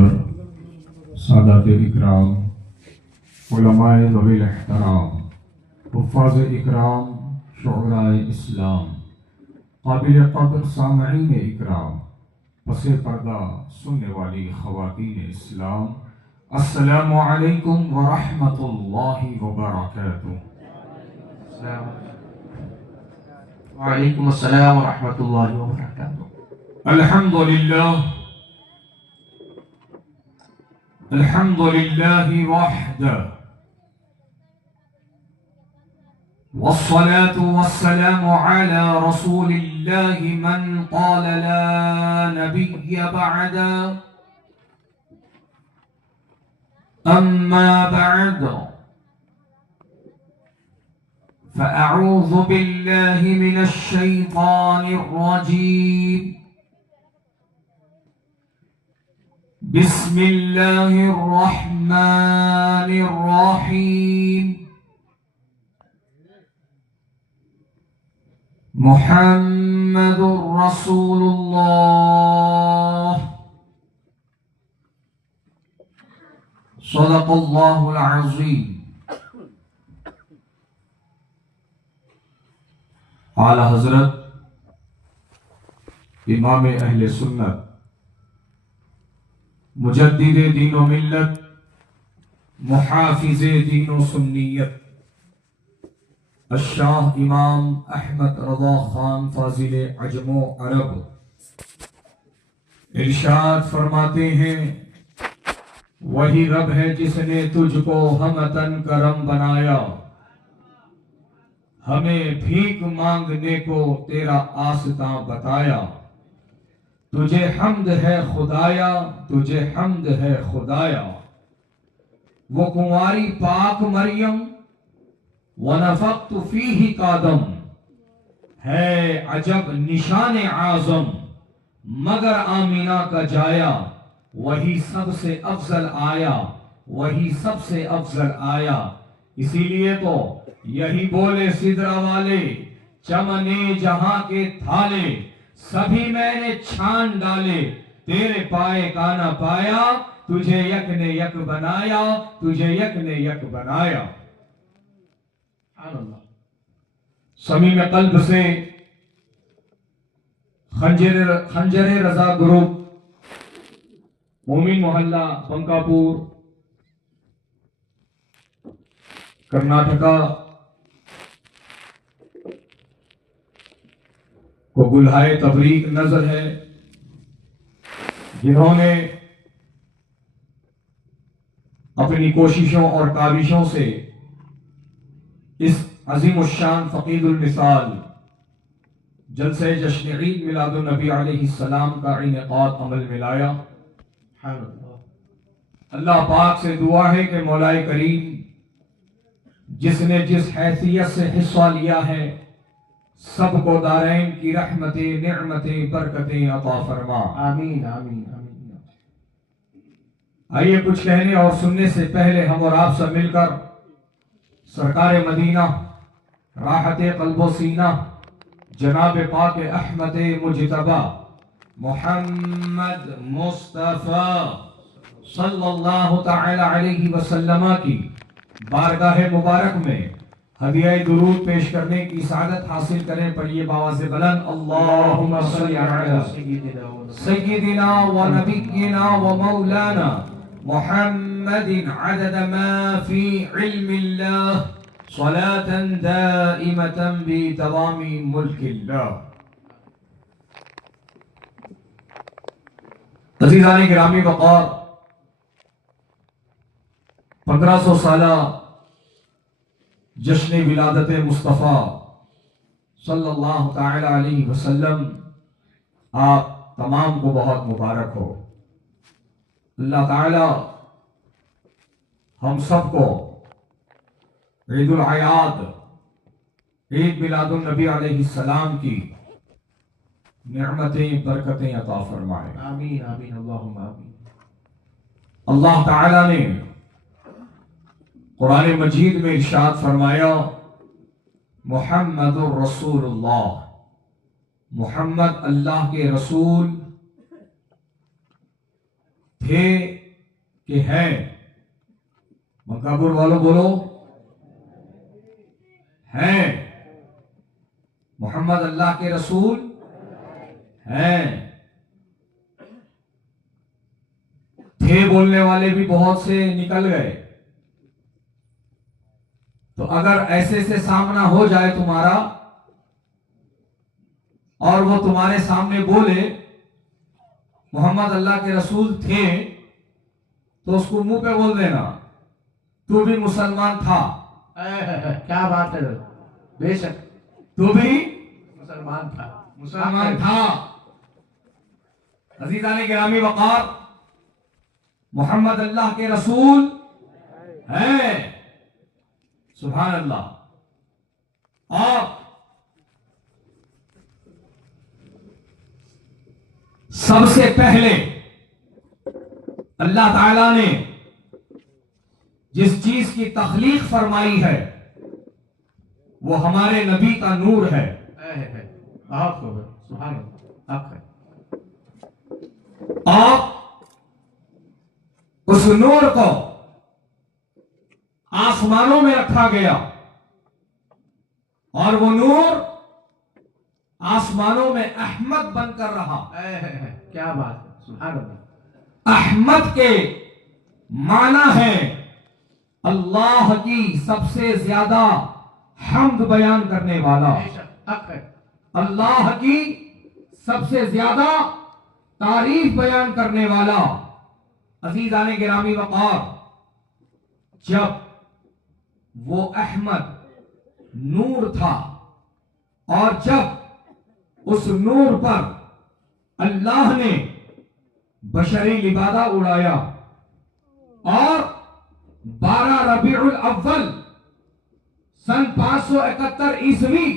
وقار، سادات اکرام، علماء ذوی الاحترام، حفاظ اکرام، شعراء اسلام، قابل قدر سامعین اکرام، پس پردہ سننے والی خواتین اسلام، السلام علیکم ورحمۃ اللہ وبرکاتہ۔ وعلیکم السلام ورحمۃ اللہ وبرکاتہ۔ الحمد للہ وحدہ، والصلاة والسلام على رسول اللہ من قال لا نبی بعد، اما بعد فأعوذ بالله من الشيطان الرجيم، بسم الله الرحمن الرحيم، محمد رسول الله، صدق اللہ العظیم۔ اعلی حضرت امام اہل سنت، مجدد دین و ملت، محافظ دین و سنیت، الشاہ امام احمد رضا خان فاضل عجم و عرب ارشاد فرماتے ہیں، وہی رب ہے جس نے تجھ کو ہمتن کرم بنایا، ہمیں بھیک مانگنے کو تیرا آستاں بتایا، تجھے حمد ہے خدایا، تجھے حمد ہے خدایا، وہ کنواری پاک مریم ونفخت فیہ قادم، ہے عجب نشان اعظم مگر آمینہ کا جایا، وہی سب سے افضل آیا، وہی سب سے افضل آیا۔ اسی لیے تو یہی بولے سدرہ والے، چمنے جہاں کے تھالے، سبھی میں نے چھان ڈالے، تیرے پائے کا نہ پایا، تجھے یک نے یک بنایا، تجھے یک نے یک بنایا۔ صمیم قلب سے خنجر رضا گروپ، مومن محلہ بنکاپور، کرناٹکا کو گلہائے تبریک نظر ہے، جنہوں نے اپنی کوششوں اور کاوشوں سے اس عظیم الشان فقید المثال جلسہ جشن عید میلاد النبی علیہ السلام کا انعقاد عمل میں لایا۔ اللہ پاک سے دعا ہے کہ مولا کریم جس نے جس حیثیت سے حصہ لیا ہے، سب کو دارین کی رحمتیں، نعمتیں، برکتیں عطا فرما، آمین آمین آمین۔ آئیے کچھ کہنے اور سننے سے پہلے ہم اور آپ سب مل کر سرکار مدینہ، راحت قلب و سینہ، جناب پاک احمد مجتبی محمد مصطفیٰ صلی اللہ تعالی علیہ وسلم کی بارگاہ مبارک میں ہدیہ درود پیش کرنے کی سعادت حاصل کریں۔ پڑھیے بآواز بلند، اللہم صلی علی سیدنا و نبینا و مولانا محمد عدد ما فی علم اللہ، صلاة دائمة بتمام ملک اللہ۔ عزیزان گرامی وقار، 1500 سالہ جشن ولادت مصطفیٰ صلی اللہ تعالی علیہ وسلم آپ تمام کو بہت مبارک ہو۔ اللہ تعالی ہم سب کو عید الاعیاد، عید میلاد النبی علیہ السلام کی نعمتیں، برکتیں عطا فرمائے، آمین آمین اللہم آمین۔ اللہ تعالی نے قرآن مجید میں ارشاد فرمایا، محمد الرسول اللہ، محمد اللہ کے رسول تھے کہ ہے؟ مکہ والوں بولو ہیں۔ محمد اللہ کے رسول ہیں۔ تھے بولنے والے بھی بہت سے نکل گئے۔ تو اگر ایسے سے سامنا ہو جائے تمہارا اور وہ تمہارے سامنے بولے محمد اللہ کے رسول تھے، تو اس کو منہ پہ بول دینا تو بھی مسلمان تھا۔ کیا بات ہے، بے شک تو بھی مسلمان تھا۔ عزیزان گرامی وقار، محمد اللہ کے رسول ہیں۔ سبحان اللہ۔ اور سب سے پہلے اللہ تعالی نے جس چیز کی تخلیق فرمائی ہے وہ ہمارے نبی کا نور ہے۔ بہت خوب، سبحان اللہ، حق ہے۔ اور اس نور کو آسمانوں میں رکھا گیا، اور وہ نور آسمانوں میں احمد بن کر رہا۔ کیا بات ہے، سبحان اللہ۔ احمد کے معنی ہے اللہ کی سب سے زیادہ حمد بیان کرنے والا، حق ہے۔ اللہ کی سب سے زیادہ تعریف بیان کرنے والا۔ عزیزان گرامی وقار، جب وہ احمد نور تھا اور جب اس نور پر اللہ نے بشری لبادہ اڑایا اور 12 ربیع الاول سن 571 عیسوی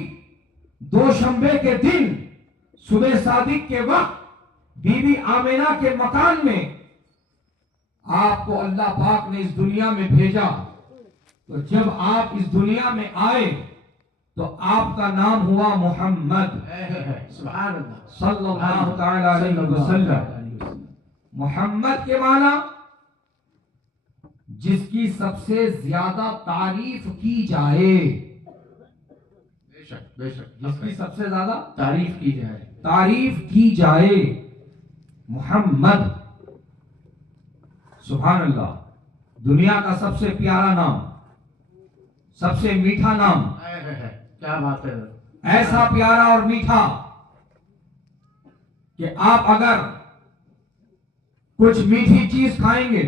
دوشنبے کے دن صبح صادق کے وقت بی بی آمینہ کے مکان میں آپ کو اللہ پاک نے اس دنیا میں بھیجا، تو جب آپ اس دنیا میں آئے تو آپ کا نام ہوا محمد سبحان اللہ، صلی اللہ تعالی علیہ وسلم۔ محمد کے معنی جس کی سب سے زیادہ تعریف کی جائے، بے شک بے شک، جس کی سب سے زیادہ تعریف کی جائے، تعریف کی جائے، محمد۔ سبحان اللہ۔ دنیا کا سب سے پیارا نام، سب سے میٹھا نام، کیا بات ہے، ایسا پیارا اور میٹھا کہ آپ اگر کچھ میٹھی چیز کھائیں گے،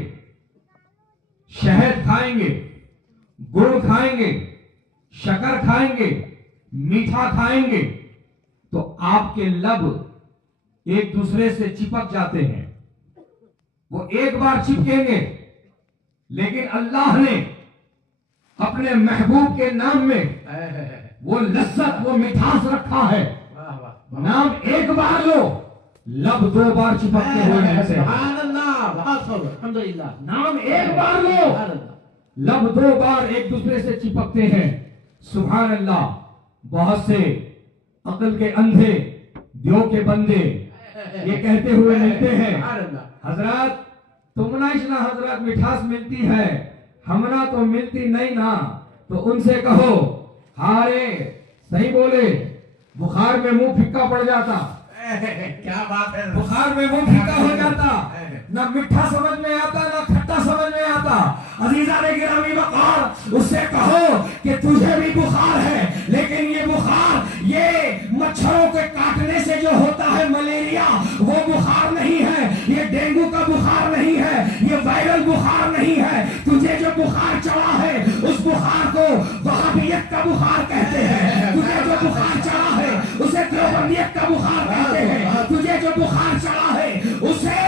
شہد کھائیں گے، گڑ کھائیں گے، شکر کھائیں گے، میٹھا کھائیں گے، تو آپ کے لب ایک دوسرے سے چپک جاتے ہیں۔ وہ ایک بار چپکیں گے، لیکن اللہ نے اپنے محبوب کے نام میں وہ لذت، وہ مٹھاس رکھا ہے۔ نام ایک بار لو، لب 2 بار چپکتے ہوئے رہتے ہیں۔ سبحان اللہ، بہت خوب، الحمدللہ۔ نام ایک بار لو، لب 2 بار ایک دوسرے سے چپکتے ہیں۔ سبحان اللہ۔ بہت سے عقل کے اندھے، دیو کے بندے یہ کہتے ہوئے ملتے ہیں، حضرات تم نہ حضرات مٹھاس ملتی ہے، ہمنا تو ملتی نہیں نا۔ تو ان سے کہو ہارے صحیح بولے، بخار میں منہ پھکا پڑ جاتا، کیا بات ہے، بخار میں منہ پھکا ہو جاتا، نہ میٹھا سمجھ میں آتا نہ کھٹا سمجھ میں آتا۔ عزیزان گرامی وقار، اس سے کہو کہ تجھے بھی بخار ہے، لیکن یہ بخار یہ مچھروں کے کاٹنے سے جو ہوتا ہے ملیریا، وہ بخار نہیں ہے، یہ ڈینگو کا بخار نہیں ہے، یہ وائرل بخار نہیں ہے۔ تجھے جو بخار چڑھا ہے اس بخار کو وہابیت کا بخار کہتے ہیں، تجھے جو بخار چڑھا ہے اسے دیوبندیت کا بخار کہتے ہیں، تجھے جو بخار چڑھا ہے اسے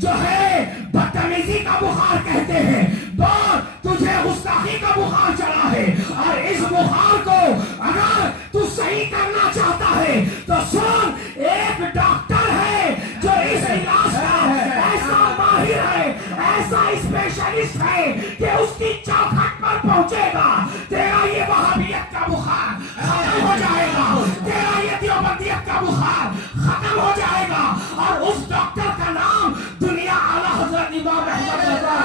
جو ہے بدتمیزی کا بخار کہتے ہیں، اور تجھے گستاخی کا بخار چڑھا ہے۔ اور اس بخار کو اگر تو صحیح کرنا چاہتا ہے تو سن، ایک ڈاکٹر ہے جو اس علاج کا ایسا ماہر ہے، ایسا اسپیشلسٹ ہے کہ اس کی چوکھٹ پر پہنچے گا، تیرا یہ وہابیت کا بخار ختم ہو جائے گا، تیرا یہ دیوبندیت کا بخار ختم ہو جائے گا۔ اور اس ڈاکٹر کا نام دنیا اعلیٰ حضرت इमाम अहमद रजा,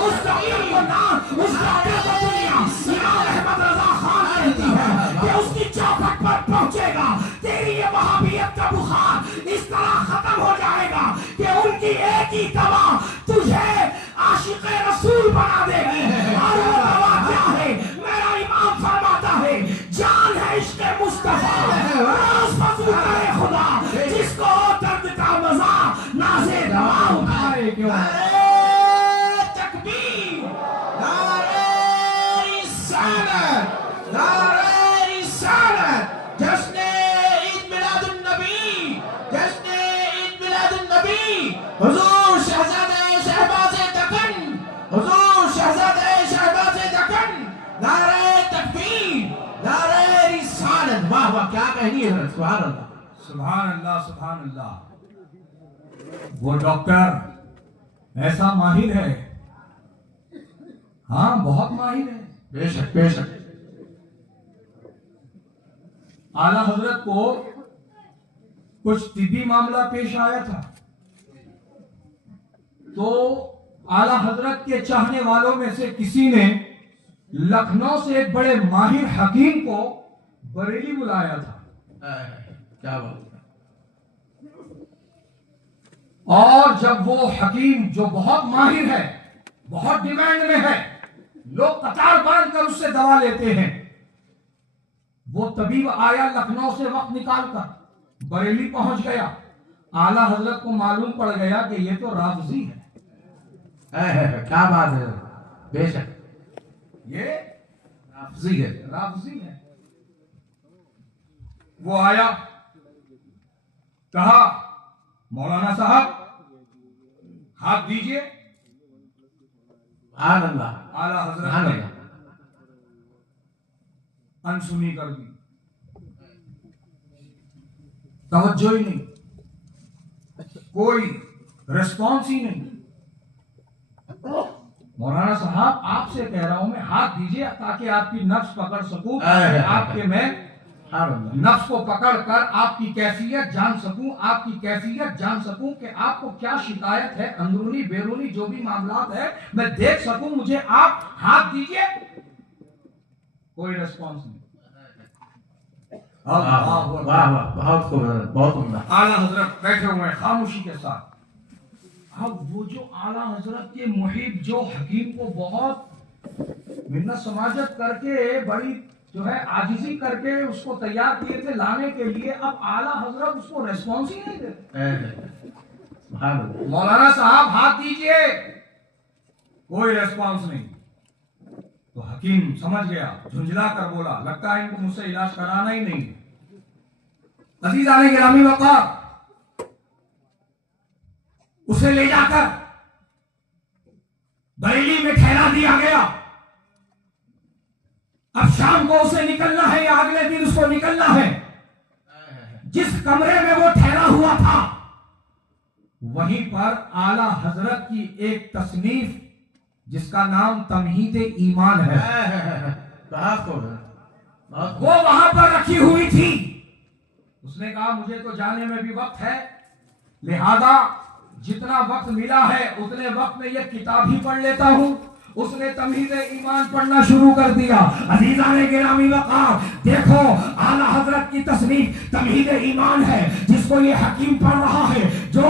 उस तकदीर को ना, उस तकदीर को दुनिया इमाम अहमद रजा खान कहती है कि उसकी चौखट पर पहुंचेगा, तेरी ये वहाबियत का बुखार इस तरह खत्म हो जाएगा कि उनकी एक ही दवा तुझे आशिक़े रसूल बना देगी। और वो दवा क्या है? मेरा इमाम फरमाता है, जान है इश्क़े मुस्तफा, रोज़ फज़ल करे खुदा, जिसको दर्द का मजा नाज़े दवा उठाए। क्यों? नारे तकबीर, नारे रिसालत, नारे रिसालत, जश्न ईद मिलादुन नबी, जश्न ईद मिलादुन नबी, हुजूर शहजादे शहबाज़े दक्कन, हुजूर शहजादे शहबाज़े दक्कन, नारे तकबीर, नारे रिसालत। वाह वाह, क्या कहनी है, सुभान अल्लाह, सुभान अल्लाह, सुभान अल्लाह। वो डॉक्टर ऐसा माहिर है, हाँ बहुत माहिर है। बेशक बेशक। आला हजरत को कुछ तिब्बी मामला पेश आया था, तो आला हजरत के चाहने वालों में से किसी ने लखनऊ से एक बड़े माहिर हकीम को बरेली बुलाया था। क्या बात है। और जब वो हकीम जो बहुत माहिर है, बहुत डिमांड में है, लोग कतार बांध कर उससे दवा लेते हैं, वो तबीब आया लखनऊ से वक्त निकालकर बरेली पहुंच गया। आला हजरत को मालूम पड़ गया कि ये तो राफजी है। क्या बात है, बेशक ये राफजी है। राफजी है। वो आया, कहा मौलाना साहब हाथ दीजिए। सुभान अल्लाह, आला सुभान हजरत ने अल्लाह। अनसुनी कर दी, तवज्जो ही नहीं, कोई रिस्पॉन्स ही नहीं। मौलाना साहब आपसे कह रहा हूं मैं, हाथ दीजिए ताकि आपकी नफ्स पकड़ सकूं, आपके मैं नफ्स को पकड़ कर आपकी कैफियत जान सकूं, आपकी कैफियत जान सकूं कि आपको क्या शिकायत है, अंदरूनी बैरूनी जो भी मामलात है मैं देख सकूं, मुझे आप हाथ दीजिए। कोई रिस्पॉन्स नहीं। वाह वाह वाह, बहुत खूबसूरत, बहुत उम्दा। आला हजरत बैठे हुए हैं खामोशी के साथ। अब वो जो आला हजरत के मुहिब जो हकीम को बहुत मिन्नत समाजत करके, बड़ी जो है आजिजी करके उसको तैयार किए थे लाने के लिए, अब आला हजरत उसको रेस्पॉन्स ही नहीं देते। मौलाना साहब हाथ दीजिए, कोई रेस्पॉन्स नहीं। तो हकीम समझ गया, झुंझला कर बोला, लगता है इनको मुझसे इलाज कराना ही नहीं। अजीज आने गिरामी वक़ार, उसे ले जाकर बरेली में ठहरा दिया गया। अब शाम को उसे निकलना है या अगले दिन उसको निकलना है। जिस कमरे में वो ठहरा हुआ था वहीं पर आला हजरत की एक तसनीफ जिसका नाम तमहीद ईमान है, वो वहां पर रखी हुई थी। उसने कहा मुझे तो जाने में भी वक्त है, लिहाजा जितना वक्त मिला है उतने वक्त में ये किताब ही पढ़ लेता हूं। उसने तमहीद ईमान पढ़ना शुरू कर दिया। अजीज़ाने गिरामी वक़ार, देखो आला हजरत की तस्नीफ तमहीद ईमान है, जिसको ये हकीम पढ़ रहा है, जो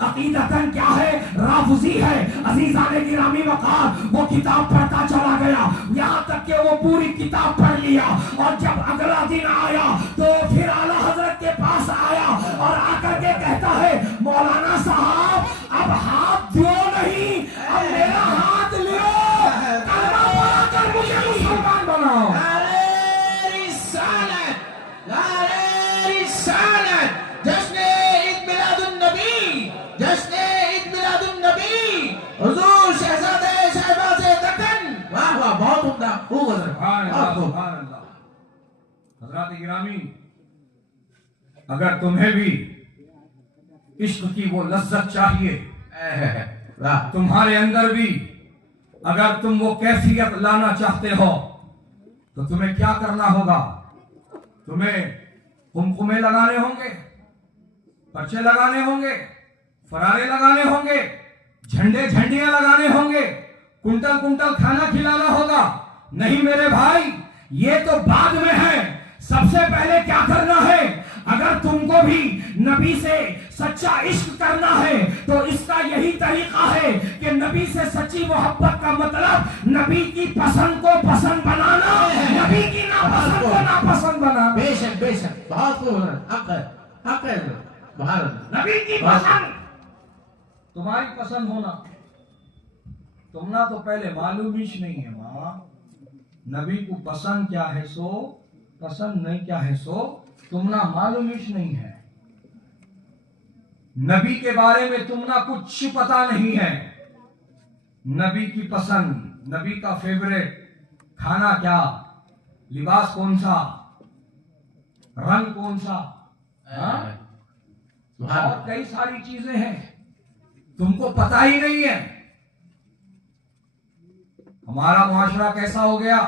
अकीदतन क्या है, राफजी है। अजीज़ाने गिरामी वक़ार, वो किताब पढ़ता चला गया, यहाँ तक कि वो पूरी किताब पढ़ लिया। और जब अगला दिन आया तो फिर आला हजरत के पास आया और आकर के कहता है, मौलाना साहब अब हाथ दो नहीं, अब मेरा हाथ लियो, कलमा पढ़ाकर मुझे मुसलमान बनाओ। नारे रिसालत, नारे रिसालत, जश्न ईद मिलादुन नबी, जश्न ईद मिलादुन नबी, हुजूर शहजादे शहबाज़े दक्कन। वाह वाह, बहुत उम्दा, खूब हजरत, सुभान अल्लाह, सुभान अल्लाह। हज़रात गिरामी, अगर तुम्हें भी इश्क की वो लज्जत चाहिए, तुम्हारे अंदर भी अगर तुम वो कैफियत लाना चाहते हो, तो तुम्हें क्या करना होगा? तुम्हें कुमकुमे लगाने होंगे, पर्चे लगाने होंगे, फरारे लगाने होंगे, झंडे झंडियां लगाने होंगे, कुंटल कुंटल खाना खिलाना होगा। नहीं मेरे भाई, ये तो बाद में है। सबसे पहले क्या करना है? अगर तुमको भी नबी से सच्चा इश्क करना है तो इसका यही तरीका है कि नबी से सच्ची मोहब्बत का मतलब नबी की पसंद को पसंद बनाना, नबी की नापसंद को नापसंद बनाना। बेशक बेशक, बहुत खूब, हक है, हक है, भारत नबी की पसंद, तुम्हारी पसंद होना, तुमना तो पहले मालूम ही नहीं है माँ। नबी को पसंद क्या है सो, पसंद नहीं क्या है सो तुमना मालूम ही नहीं है। नबी के बारे में तुमना कुछ पता नहीं है। नबी की पसंद, नबी का फेवरेट खाना क्या, लिबास कौन सा, रंग कौन सा, और कई सारी चीजें हैं तुमको पता ही नहीं है। हमारा मुआशरा कैसा हो गया?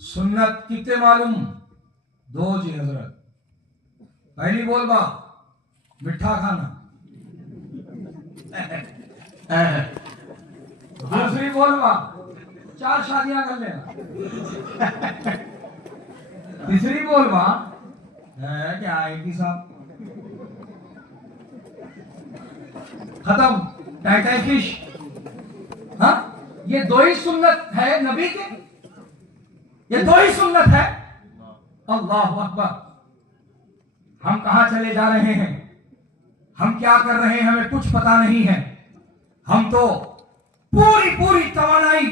सुन्नत कितने मालूम? दो जी हजरत। पहली बोलबा मिठा खाना, दूसरी बोलबा 4 शादियां कर लेना, तीसरी बोलबा क्या आएगी साहब, खत्म, टाइटाई फिश। हाँ, ये दो ही सुन्नत है नबी के, ये दो ही सुन्नत है। अल्लाह अकबर। हम कहां चले जा रहे हैं, हम क्या कर रहे हैं, हमें कुछ पता नहीं है। हम तो पूरी पूरी तवानाई,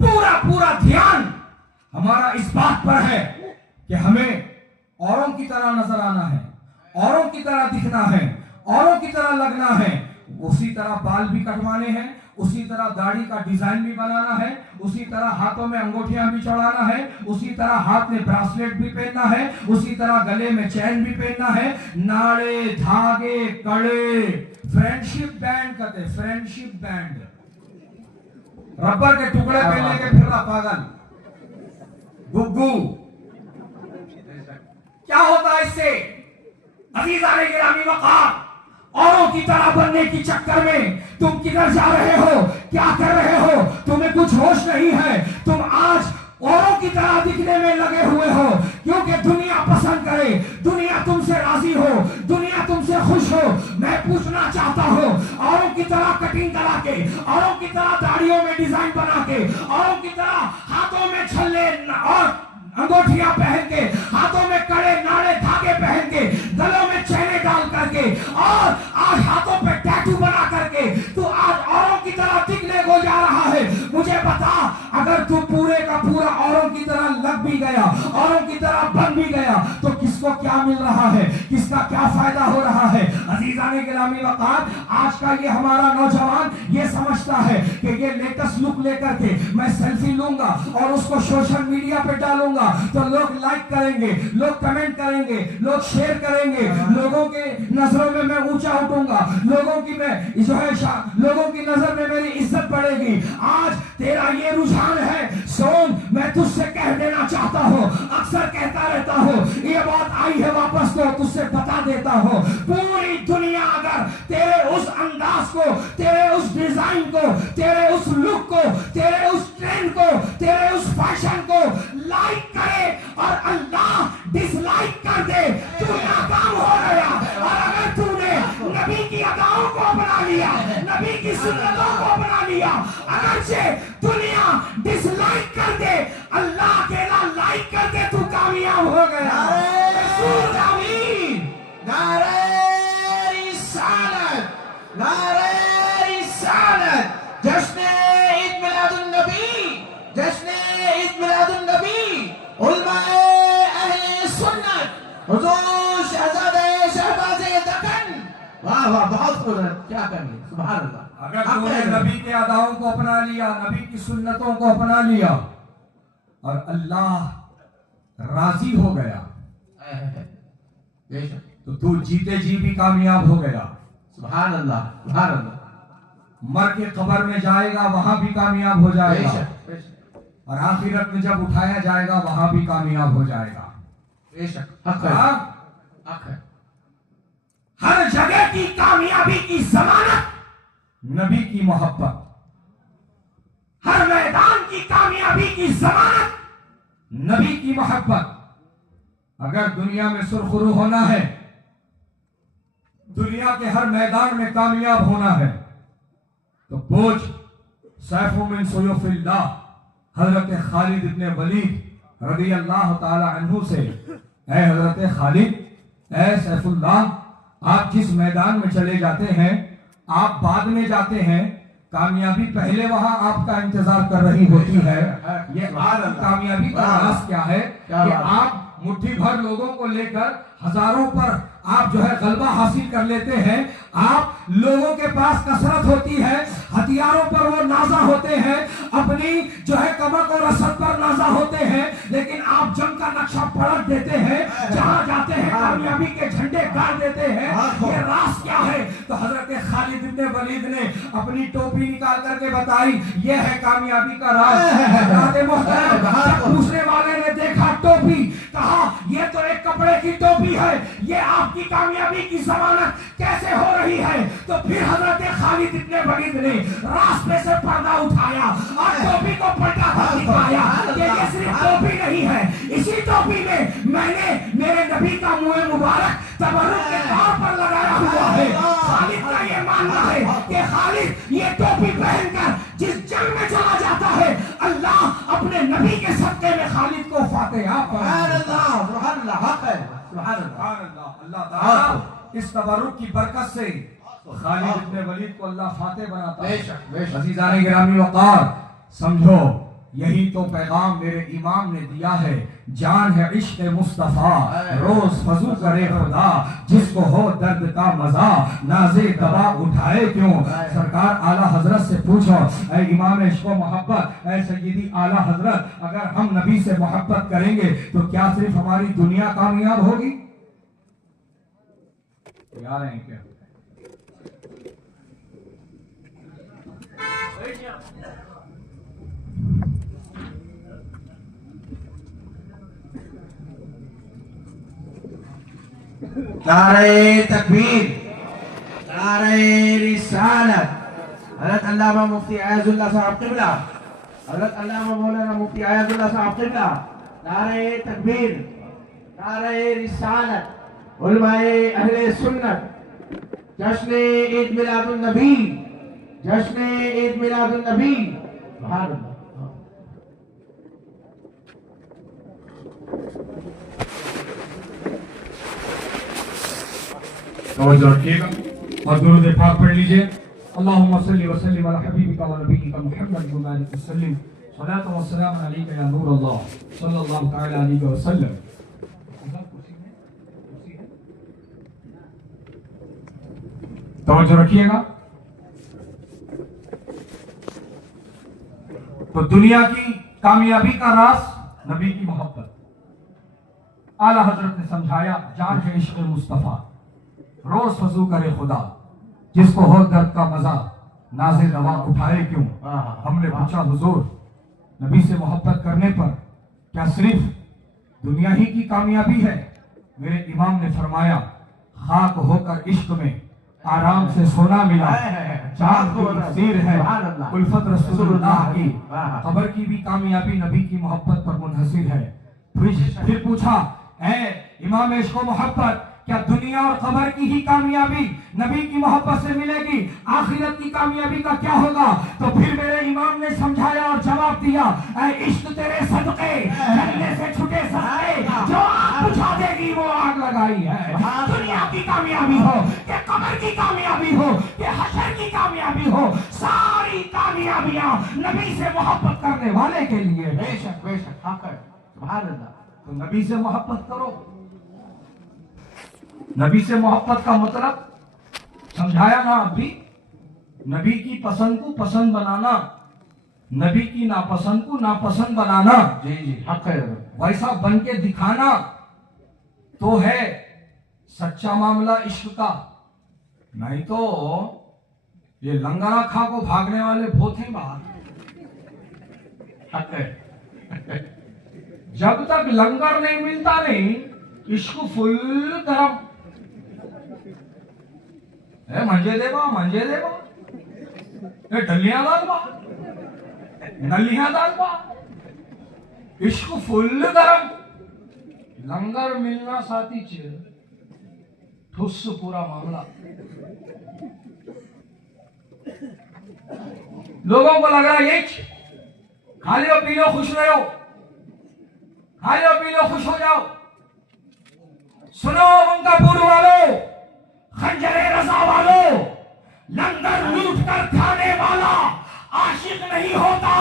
पूरा पूरा ध्यान हमारा इस बात पर है कि हमें औरों की तरह नजर आना है, औरों की तरह दिखना है, औरों की तरह लगना है। उसी तरह बाल भी कटवाने हैं, उसी तरह दाढ़ी का डिजाइन भी बनाना है, उसी तरह हाथों में अंगूठियां भी चढ़ाना है, उसी तरह हाथ में ब्रासलेट भी पहनना है, उसी तरह गले में चैन भी पहनना है, नाड़े धागे कड़े, फ्रेंडशिप बैंड कहते, फ्रेंडशिप बैंड, रबर के टुकड़े पहनने के फिर पागल गुग्गू। क्या होता है इससे? अजीज़ाने गिरामी वक़ार, औरों की तरह बनने की चक्कर में तुम किधर जा रहे हो, क्या कर रहे हो, तुम्हें कुछ होश नहीं है। तुम आज औरों की तरह दिखने में लगे हुए हो क्योंकि दुनिया पसंद करे, दुनिया तुमसे राजी हो, दुनिया तुमसे खुश हो। मैं पूछना चाहता हूँ, औरों की तरह कटिंग करा के, औरों की तरह दाढ़ियों में डिजाइन बना के, औरों की तरह हाथों में छल्ले और अंगूठियां पहन के, हाथों में कड़े नाड़े धागे पहन के, गलों में चैने डाल करके और आज हाथों पे टैटू बना करके तू आज औरों की तरह दिखने को जा रहा है। मुझे बता, अगर तू पूरे का पूरा औरों की तरह लग भी गया, औरों की तरह बन भी गया, तो किसको क्या मिल रहा है, किसका क्या फायदा हो रहा है? अजीज़ाने गिरामी वक़ार, आज का ये हमारा नौजवान ये समझता है कि ये लेटेस्ट लुक लेकर के मैं सेल्फी लूंगा और उसको सोशल मीडिया पे डालूंगा तो लोग लाइक करेंगे, लोग कमेंट करेंगे, लोग शेयर करेंगे, लोगों के नजरों में मैं ऊंचा उठूंगा, लोगों की मैं जो है लोगों की नजर में मेरी इज्जत बढ़ेगी। आज तेरा ये रुझान है सोन, मैं तुझसे कह देना चाहता हूँ, अक्सर कहता रहता हूँ, ये बात आई है वापस तो तुझसे बता देता हूँ। पूरी दुनिया अगर तेरे उस अंदाज को, तेरे उस डिजाइन को, तेरे उस लुक को, तेरे उस ट्रेंड को, तेरे उस फैशन को लाइक करे और अल्लाह डिसलाइक कर दे, तू नाकाम हो गया। और अगर तूने नबी की अदाओं को अपना लिया, नबी की सुन्नतों को अपना लिया, अगर से दुनिया डिसलाइक कर दे, अल्लाह अकेला लाइक कर दे, तू कामयाब हो गया। नारे रिसालत, नारे रिसालत, जश्न ईद मिलादुन नबी, जश्न ईद मिलादुन नबी, उलमाए अहले सुन्नत, हुजूर शहजादे शहबाज़े दक्कन। वाह वाह, बहुत खूब, क्या करेंगे, सुभान अल्लाह। अगर तुमने नबी के अदाओं को अपना लिया, नबी की सुन्नतों को अपना लिया और अल्लाह राजी हो गया तो तू जीते जी भी कामयाब हो गया। सुभान अल्लाह, सुभान अल्लाह। मर के कब्र में जाएगा वहां भी कामयाब हो जाएगा, बेशक बेशक, और आखिरत में जब उठाया जाएगा वहां भी कामयाब हो जाएगा। बेशक, हक है, हाँ? हक है। हर जगह की कामयाबी की जमानत नबी की मोहब्बत, हर मैदान की कामयाबी की जमानत नबी की मोहब्बत। अगर दुनिया में सुरखरू होना है, दुनिया के हर मैदान में कामयाब होना है, तो बोझ सैफु मिन सुयूफिल्लाह हजरत खालिद इब्न वलीद रज़ी अल्लाह ताला अन्हु से, ऐ हजरत खालिद, ऐ सैफुल्लाह, आप जिस मैदान में चले जाते हैं, आप बाद में जाते हैं, कामयाबी पहले वहां आपका इंतजार कर रही होती है। ये आपकी कामयाबी का राज क्या है कि आप मुट्ठी भर लोगों को लेकर हजारों पर आप जो है गलबा हासिल कर लेते हैं। आप लोगों के पास कसरत होती है, हथियारों पर वो नाजा होते हैं, अपनी जो है कमक और असद पर नाजा होते हैं, लेकिन आप जंग का नक्शा पलट देते हैं, जहां जाते हैं कामयाबी के झंडे गाड़ देते हैं। ये राज क्या है? तो हजरत खालिद इब्न वलीद ने अपनी टोपी निकाल करके बताई, ये है कामयाबी का राज। पूछने वाले ने देखा टोपी, कहा ये तो एक कपड़े की टोपी है, ये आपकी कामयाबी की जमानत कैसे हो रही है? तो फिर हजरत खालिद इब्न वलीद ने रास्ते से पर्दा उठाया और टोपी को पलटा कर दिखाया कि ये सिर्फ टोपी नहीं है, इसी टोपी में मैंने मेरे नबी का मुंह मुबारक तबर्रुक के तौर पर लगाया हुआ है। खालिद का ये मानना है कि खालिद ये टोपी पहनकर जिस जंग में चला जाता है, अल्लाह अपने नबी के सदके में खालिद को फातिहा अल्लाह ताला इस तबर्रुक की बरकत से खालिद इब्न वलीद को अल्लाह फाते बनाता है। अज़ीज़ान गिरामी वक़ार, समझो यही तो पैगाम मेरे इमाम ने दिया है। जान है इश्क मुस्तफा, रोज फजू करे खुदा, जिसको हो दर्द का मजा, नाज़े दवा उठाए क्यों। सरकार आला हजरत से पूछो, ऐ इमाम इश्क व मोहब्बत, ऐ सय्यदी आला हजरत, अगर हम नबी से मोहब्बत करेंगे तो क्या सिर्फ हमारी दुनिया कामयाब होगी? यार हैं क्या? नारे तकबीर, नारे रिसालत। हज़रत अल्लामा मुफ्ती अयाज़ुल्लाह साहब क़िबला, हज़रत अल्लामा मौलाना मुफ्ती अयाज़ुल्लाह साहब क़िबला, नारे तकबीर, नारे रिसालत। उलमाए अहले सुन्नत, जश्न ईद मिलादुन नबी, जश्न ईद मिलादुन नबी। सुभान अल्लाह। तवज्जो रखिएगा और दुरूद पाक पढ़ लीजिए। अल्लाहुम्मा सल्लि व सल्लिम अला हबीबिका व नबिय्यिका मुहम्मद व बारिक व सल्लिम, सलातु व सलाम अलैका या नूर अल्लाह सल्लल्लाहु तआला अलैहि व सल्लम। तवज्जो रखिएगा। तो दुनिया की कामयाबी का राज नबी की मोहब्बत। आला हजरत ने समझाया, जान है इश्क मुस्तफा, रोज फजू करे खुदा, जिसको हो दर्द का मजा, नाज़े दवा उठाए क्यों। हमने पूछा, हुजूर नबी से मोहब्बत करने पर क्या सिर्फ दुनिया ही की कामयाबी है? मेरे इमाम ने फरमाया, खाक होकर इश्क में आराम से सोना मिला, चांद की तफसीर है उल्फत रसूलुल्लाह की, कब्र की भी कामयाबी नबी की मोहब्बत पर मुनहसिर है। फिर पूछा, ऐ इमाम इश्क मोहब्बत, क्या दुनिया और कब्र की ही कामयाबी नबी की मोहब्बत से मिलेगी? आखिरत की कामयाबी का क्या होगा? तो फिर मेरे इमाम ने समझाया और जवाब दिया, ऐ इश्क तेरे सदके जलने से छुटे सस्ते, जो आग बुझा देगी वो आग लगाई है। दुनिया की कामयाबी हो कि कब्र की कामयाबी हो कि हशर की कामयाबी हो, सारी कामयाबियां नबी से मोहब्बत करने वाले के लिए। बेशक बेशक हक है। सुभान अल्लाह। तो नबी से मोहब्बत करो। नबी से मोहब्बत का मतलब समझाया ना अभी, नबी की पसंद को पसंद बनाना, नबी की नापसंद को नापसंद बनाना। जी जी हक है। वैसा बन के दिखाना तो है सच्चा मामला इश्क का, नहीं तो ये लंगड़ा खा को भागने वाले बहुत हैं बाहर। हक है। जब तक लंगर नहीं मिलता नहीं, इश्क फुल गरम। منجے دے با ڈلیاں دال با نلیاں دال با عشق فل گرم لنگر ملنا ساتھی چھ ٹھس پورا معاملہ. لوگوں کو لگ رہا یہ کھا لو پی لو خوش رہو, کھا لو پی لو خوش ہو جاؤ. سنو ان کا پور والو, خنجر رضا والو, لنگر لوٹ کر کھانے والا عاشق نہیں ہوتا,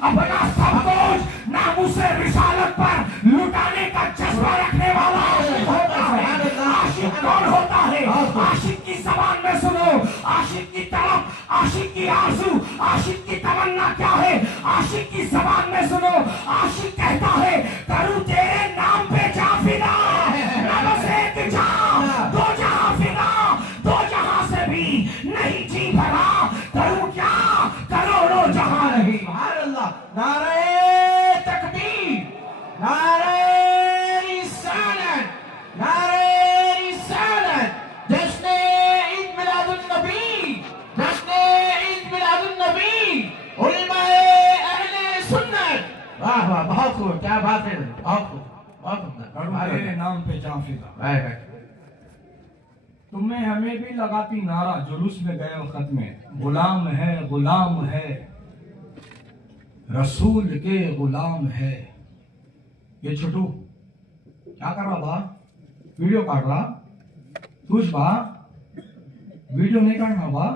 اپنا سب کچھ ناموس رسالت پر لٹانے کا جذبہ رکھنے والا عاشق ہوتا ہے. عاشق کون ہوتا ہے؟ عاشق کی زبان میں سنو, عاشق کی طلب, عاشق کی آرزو, عاشق کی تمنا کیا ہے؟ عاشق کی زبان میں سنو, عاشق کہتا ہے کروں تیرے نام پہ جا فدا, نفس ایک جان دو جہاں فدا, دو جہاں سے بھی نہیں جی بھرا, کروں کیا کروڑوں جہاں نہیں. سبحان اللہ. نعرہ تکبیر, نعرہ رسالت, نعرہ رسالت. جشن عید میلاد النبی, جشن عید میلاد النبی, علماء اہل سنت. واہ واہ, بہت خوب, کیا بات ہے, بہت خوب, بہت خوب. تیرے نام پہ جاں فدا. تم نے ہمیں بھی لگاتی نعرہ جلوس میں گئے وقت میں, غلام ہے غلام ہے رسول کے غلام ہے. یہ چھوٹو کیا کر رہا با؟ ویڈیو کاٹ رہا تجھ با, ویڈیو نہیں کاٹنا با,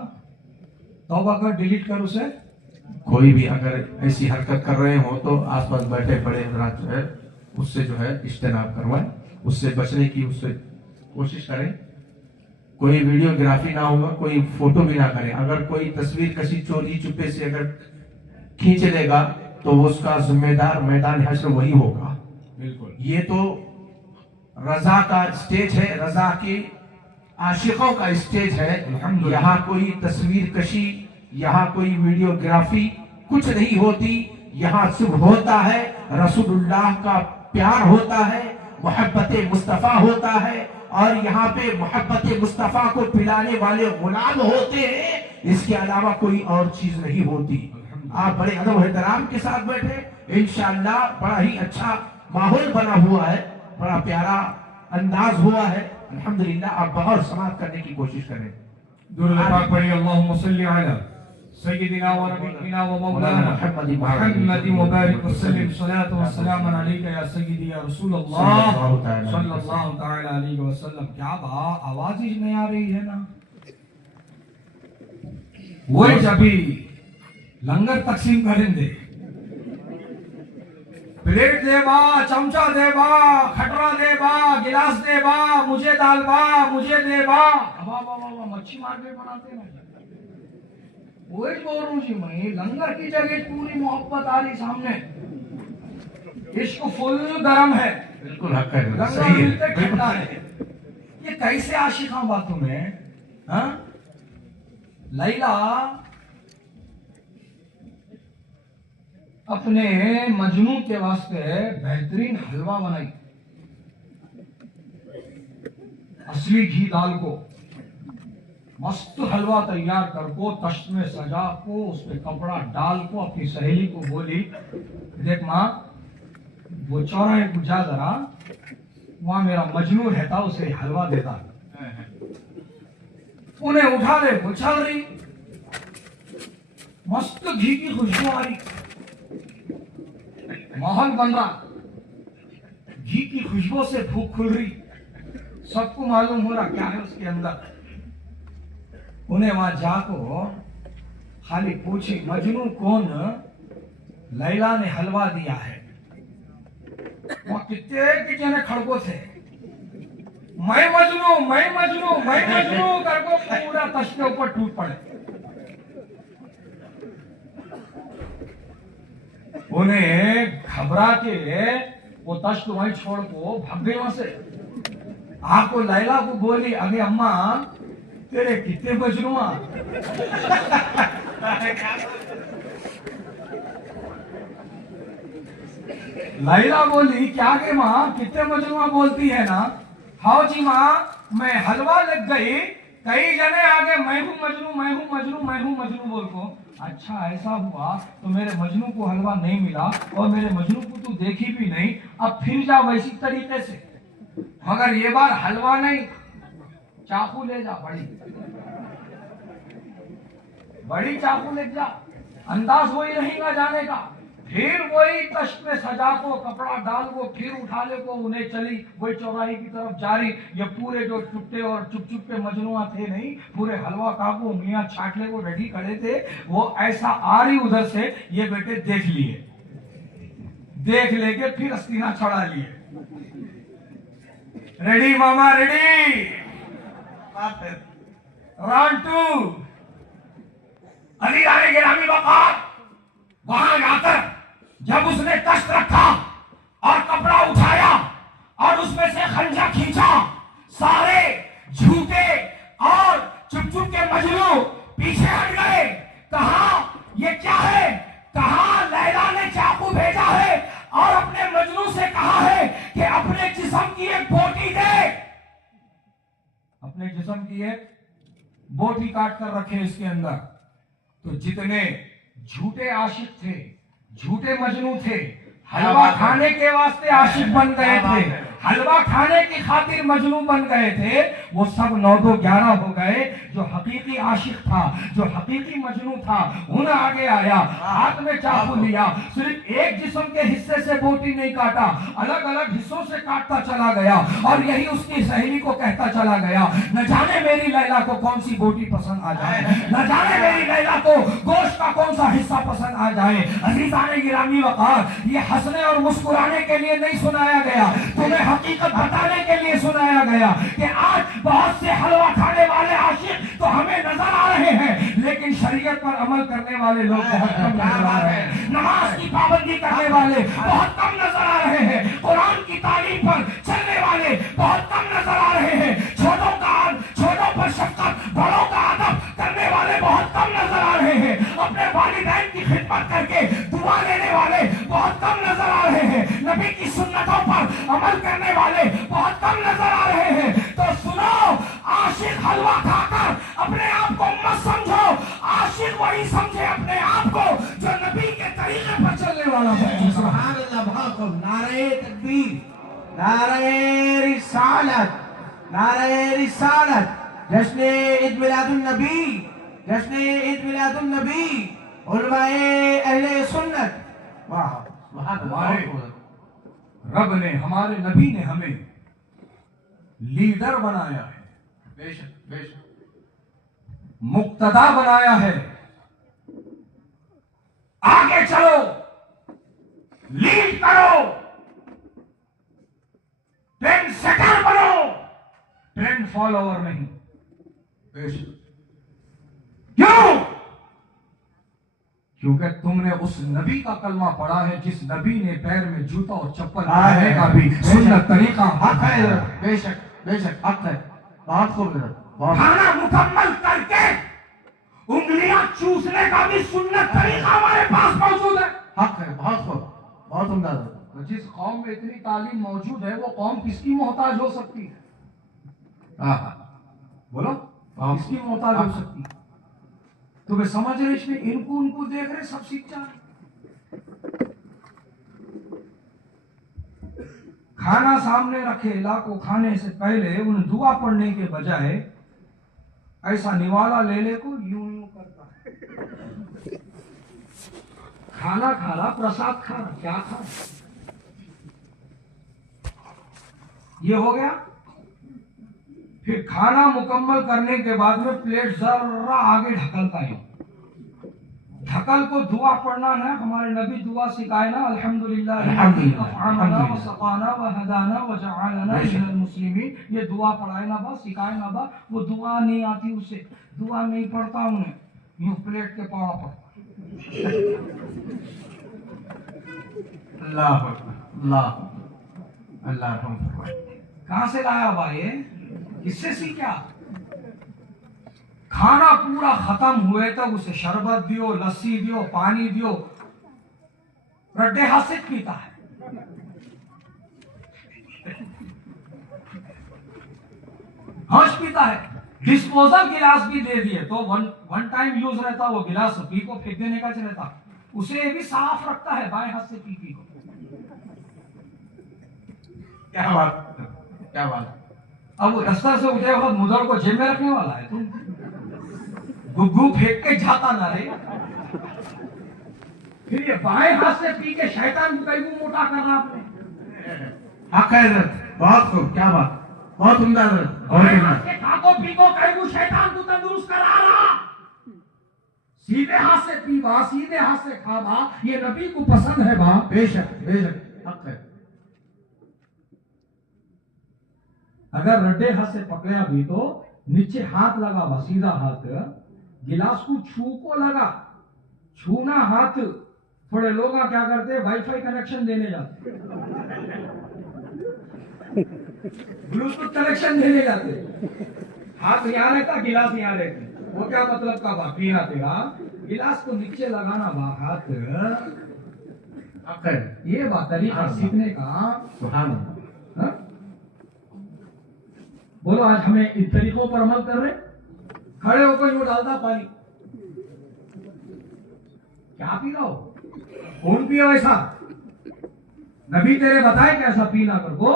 توبہ کر, ڈیلیٹ کر اسے. کوئی بھی اگر ایسی حرکت کر رہے ہو تو آس پاس بیٹھے بڑے حضرات جو ہے اس سے جو ہے اجتناب کروائیں, اس سے بچنے کی اس سے کوشش کریں. کوئی ویڈیوگرافی نہ ہوگا, کوئی فوٹو بھی نہ کریں. اگر کوئی تصویر کسی چوری چپے سے اگر کھینچ لے گا تو وہ اس کا ذمہ دار میدان حشر وہی ہوگا. بالکل. یہ تو رضا کا اسٹیج ہے, رضا کے عاشقوں کا اسٹیج ہے. یہاں کوئی تصویر کشی, یہاں کوئی ویڈیوگرافی کچھ نہیں ہوتی. یہاں صرف ہوتا ہے رسول اللہ کا پیار ہوتا ہے, محبت مصطفیٰ ہوتا ہے, اور یہاں پہ محبت مصطفیٰ کو پلانے والے غلام ہوتے ہیں. اس کے علاوہ کوئی اور چیز نہیں ہوتی. آپ بڑے ادب و احترام کے ساتھ بیٹھے, انشاءاللہ بڑا ہی اچھا ماحول بنا ہوا ہے, بڑا پیارا انداز ہوا ہے. الحمدللہ آپ بغور سماعت کرنے کی کوشش کریں. درود پاک پڑھیے, اللہم صلی علی سیدنا و نبینا و مولانا محمد مبارک وسلم, صلاۃ و سلام علیک یا سیدی یا رسول اللہ صلی اللہ تعالی علیہ وسلم. کیا با آواز ہی نہیں آ رہی ہے نا. وہی جبھی لنگر تقسیم کریں دے, پلیٹ دے با, چمچہ دے با, کھٹرا دے با, گلاس دے با, مجھے دال با, مجھے دے با. مچھی مارکیٹ بناتے ہیں. وہی بول رہا ہوں جی میں, لنگر کی جگہ پوری محبت آ رہی سامنے. عشق فل گرم ہے, بالکل حق ہے, لنگر ملتے ٹھنڈا ہے. یہ کیسے عاشقاں باتوں میں. لیلا اپنے مجنون کے واسطے بہترین حلوہ بنائی, اصلی گھی ڈال کو مست حلوہ تیار کر کو, تشت میں سجا کو, اس پہ کپڑا ڈال کو, اپنی سہیلی کو بولی دیکھ ماں وہ چوراہے کو جا ذرا, وہاں میرا مجنون رہتا, اسے حلوہ دیتا. انہیں اٹھا لے, وہ چل رہی, مست گھی کی خوشبو آ رہی, ماحول بن رہا, گھی کی خوشبو سے بھوک کھل رہی, سب کو معلوم ہو رہا کیا ہے اس کے اندر. انہیں وہاں جا کو خالی پوچھی مجنون کون؟ لیلا نے حلوہ دیا ہے. وہاں کتنے نے کھڑکو تھے, میں مجنون میں مجنون میں مجنون کر کو پورا تشت کے اوپر ٹوٹ پڑے. انہیں گھبرا کے وہ تشت وہیں چھوڑ کو بھگ گئے وہاں سے. آپ کو لیلا کو بولی اگے اماں تیرے کتنے مجنون. لیلا بولی کیا کہ ماں کتنے مجنون بولتی ہے نا. ہاؤ جی ماں, میں حلوہ لگ گئی कई जने आगे मैं हूं मजनू, मैं हूं मजनू, मैं हूं मजनू बोल को। अच्छा ऐसा हुआ तो मेरे मजनू को हलवा नहीं मिला और मेरे मजनू को तू देखी भी नहीं, अब फिर जा वैसी तरीके से, मगर ये बार हलवा नहीं, चाकू ले जा, बड़ी चाकू ले जा, अंदाज वही रहेगा जाने का। फिर वही तश्त में सजा को, कपड़ा डाल को, फिर उठा ले को, उन्हें चली वही चौराहे की तरफ जारी। ये पूरे जो चुपटे और चुप चुप के मजनुआ थे नहीं, पूरे हलवा काकू उंगलियां छाटने को रेडी खड़े थे, वो ऐसा आ रही उधर से, ये बेटे देख लिए, देख लेके फिर अस्तीना चढ़ा लिए। रेडी मामा रेडी, राउंड 2। अली रानी गिरामी वक़ार वहां जाकर जब उसने तश्त रखा और कपड़ा उठाया और उसमें से खंजर खींचा, सारे झूठे और चुप चुप के मजनू पीछे हट गए। कहा ये क्या है, कहा लैला ने चाकू भेजा है और अपने मजनू से कहा है कि अपने जिस्म की एक बोटी दे, अपने जिस्म की एक बोटी काट कर रखे इसके अंदर। तो जितने झूठे आशिक थे, झूठे मजनू थे, हलवा खाने के वास्ते आशिक बन गए थे, हलवा खाने की खातिर मजनू बन गए थे, वो सब 9-2-11 हो गए। जो हकीकी आशिक था, जो हकीकी मजनू था, उन आगे आया, हाथ में चाकू लिया, सिर्फ एक जिस्म के हिस्से से बोटी नहीं काटा, अलग अलग हिस्सों से काटता चला गया और यही उसकी सहेली को कहता चला गया, न जाने मेरी लैला को कौन सी बोटी पसंद आ जाए, न जाने मेरी लैला को गोश्त का कौन सा हिस्सा पसंद आ जाए। अज़ीज़ान गिरामी वक़ार, ये हंसने और मुस्कुराने के लिए नहीं सुनाया गया, तुम्हें हकीकत बताने के लिए सुनाया गया कि आज बहुत से हलवा खाने वाले आशिक तो हमें नजर आ रहे हैं, लेकिन शरीयत पर अमल करने वाले लोग बहुत कम नजर आ रहे हैं, नमाज की पाबंदी करने वाले बहुत कम नजर आ रहे हैं, कुरान की तालीम पर चलने वाले बहुत कम नजर आ रहे हैं, छोटों पर शफकत, बड़ों का अदब करने वाले बहुत कम नजर आ रहे हैं, अपने वालिदैन की खिदमत करके दुआ लेने वाले बहुत कम नजर आ रहे हैं, नबी की सुन्नतों पर अमल करने वाले बहुत कम नजर आ रहे हैं। तो सुनो, आशिक हलवा खाकर अपने आप को मत समझो, आशिक वही समझे अपने आप को जो नबी के तरीके पर चलने वाला है। सुभान अल्लाह, बहुत नारे तकबीर, नारे रिसालत, नारे रिसालत, जश्न ईद मिलादुन नबी, जश्न ईद मिलादुन नबी, उलमाए अहले सुन्नत। वाह, हमारे रब ने, हमारे नबी ने हमें लीडर बनाया है, बेशक बेशक, मुक्तदा बनाया है। आगे चलो, लीड करो, ट्रेंड सेटर बनो, ट्रेंड फॉलोअर नहीं। बेशक, क्यों? क्योंकि तुमने उस नबी का कलमा पढ़ा है जिस नबी ने पैर में जूता और चप्पल पहनने का भी सुन्नत तरीका हक है, बेशक बेशक हक है, बहुत खूब। खाना मुकम्मल करके उंगलियां चूसने का भी सुन्नत तरीका हमारे पास मौजूद है। हक है, बहुत खूब, बहुत उम्दा। तो जिस कौम में इतनी तालीम मौजूद है, वो कौम किसकी मोहताज हो सकती है? बोलो, किसकी मोहताज हो सकती है? तुम्हें समझ रहे, इसमें इनको उनको देख रहे, सब सीख जा रहे। खाना सामने रखे, लाको खाने से पहले उन दुआ पढ़ने के बजाय ऐसा निवाला ले ले को यूं यूं करता है। खाना खा रहा, प्रसाद खा रहा, क्या खा रहा? ये हो गया। फिर खाना मुकम्मल करने के बाद में प्लेट जरा आगे ढकलता है, ढकल को दुआ पढ़ना ना, हमारे नबी दुआ सिखाए ना, अल्हम्दुलिल्लाह अफ़अमना व सक़ाना व हदाना व जअलना मिनल मुस्लिमीन, ये दुआ पढ़ाए ना बा, सिखाए ना बा। वो दुआ नहीं आती उसे, दुआ नहीं पढ़ता उन्हें, यूं प्लेट के पाड़ा पड़ता। अल्लाह अल्लाह अल्लाह, कहां से लाया भाई? इससे सीखा। खाना पूरा खत्म हुए तक उसे शरबत दियो, लस्सी दियो, पानी दियो, रड्डे हाथ से पीता है। हंस पीता है, डिस्पोजल गिलास भी दे दिए तो वन टाइम यूज रहता वो गिलास, पी को फेंक देने का रहता, उसे भी साफ रखता है बाएं हाथ से पी को। क्या बात, क्या बात। अब वो दस्तर से उठे वक्त मुदड़ को जेब में रखने वाला है तुम, गुग्गू फेंक के जाता ना रे। फिर ये बाएं हाथ से पी के शैतान को कैगू मोटा कर रहा आपने। हक है हजरत, बहुत खूब, क्या बात, बहुत उम्दा हजरत, बहुत बाएं उम्दा। हाथ से खाको पी को कैगू शैतान को तंदुरुस्त करा रहा। सीधे हाथ से पी बा, सीधे हाथ से खा बा, ये नबी को पसंद है बा। बेशक बेशक, हक है। अगर रड्डे हाथ से पकड़ा भी तो नीचे हाथ लगा बा, सीधा हाथ, गिलास को छू को लगा, छूना हाथ। थोड़े लोग क्या करते, वाईफाई कनेक्शन देने जाते, ब्लूटूथ कनेक्शन देने जाते, हाथ यहाँ रहता, गिलास यहाँ रहते। वो क्या मतलब का बा, पीना तेरा गिलास को नीचे लगाना बा हाथ, हक है। ये बात तरीका सीखने का। सुभान अल्लाह। हाँ? बोलो आज हमें इन तरीकों पर अमल कर रहे, खड़े होकर यूं डालता पानी, क्या पी रहा हो, कौन पियो ऐसा, नबी तेरे बताए कैसा पीना कर को।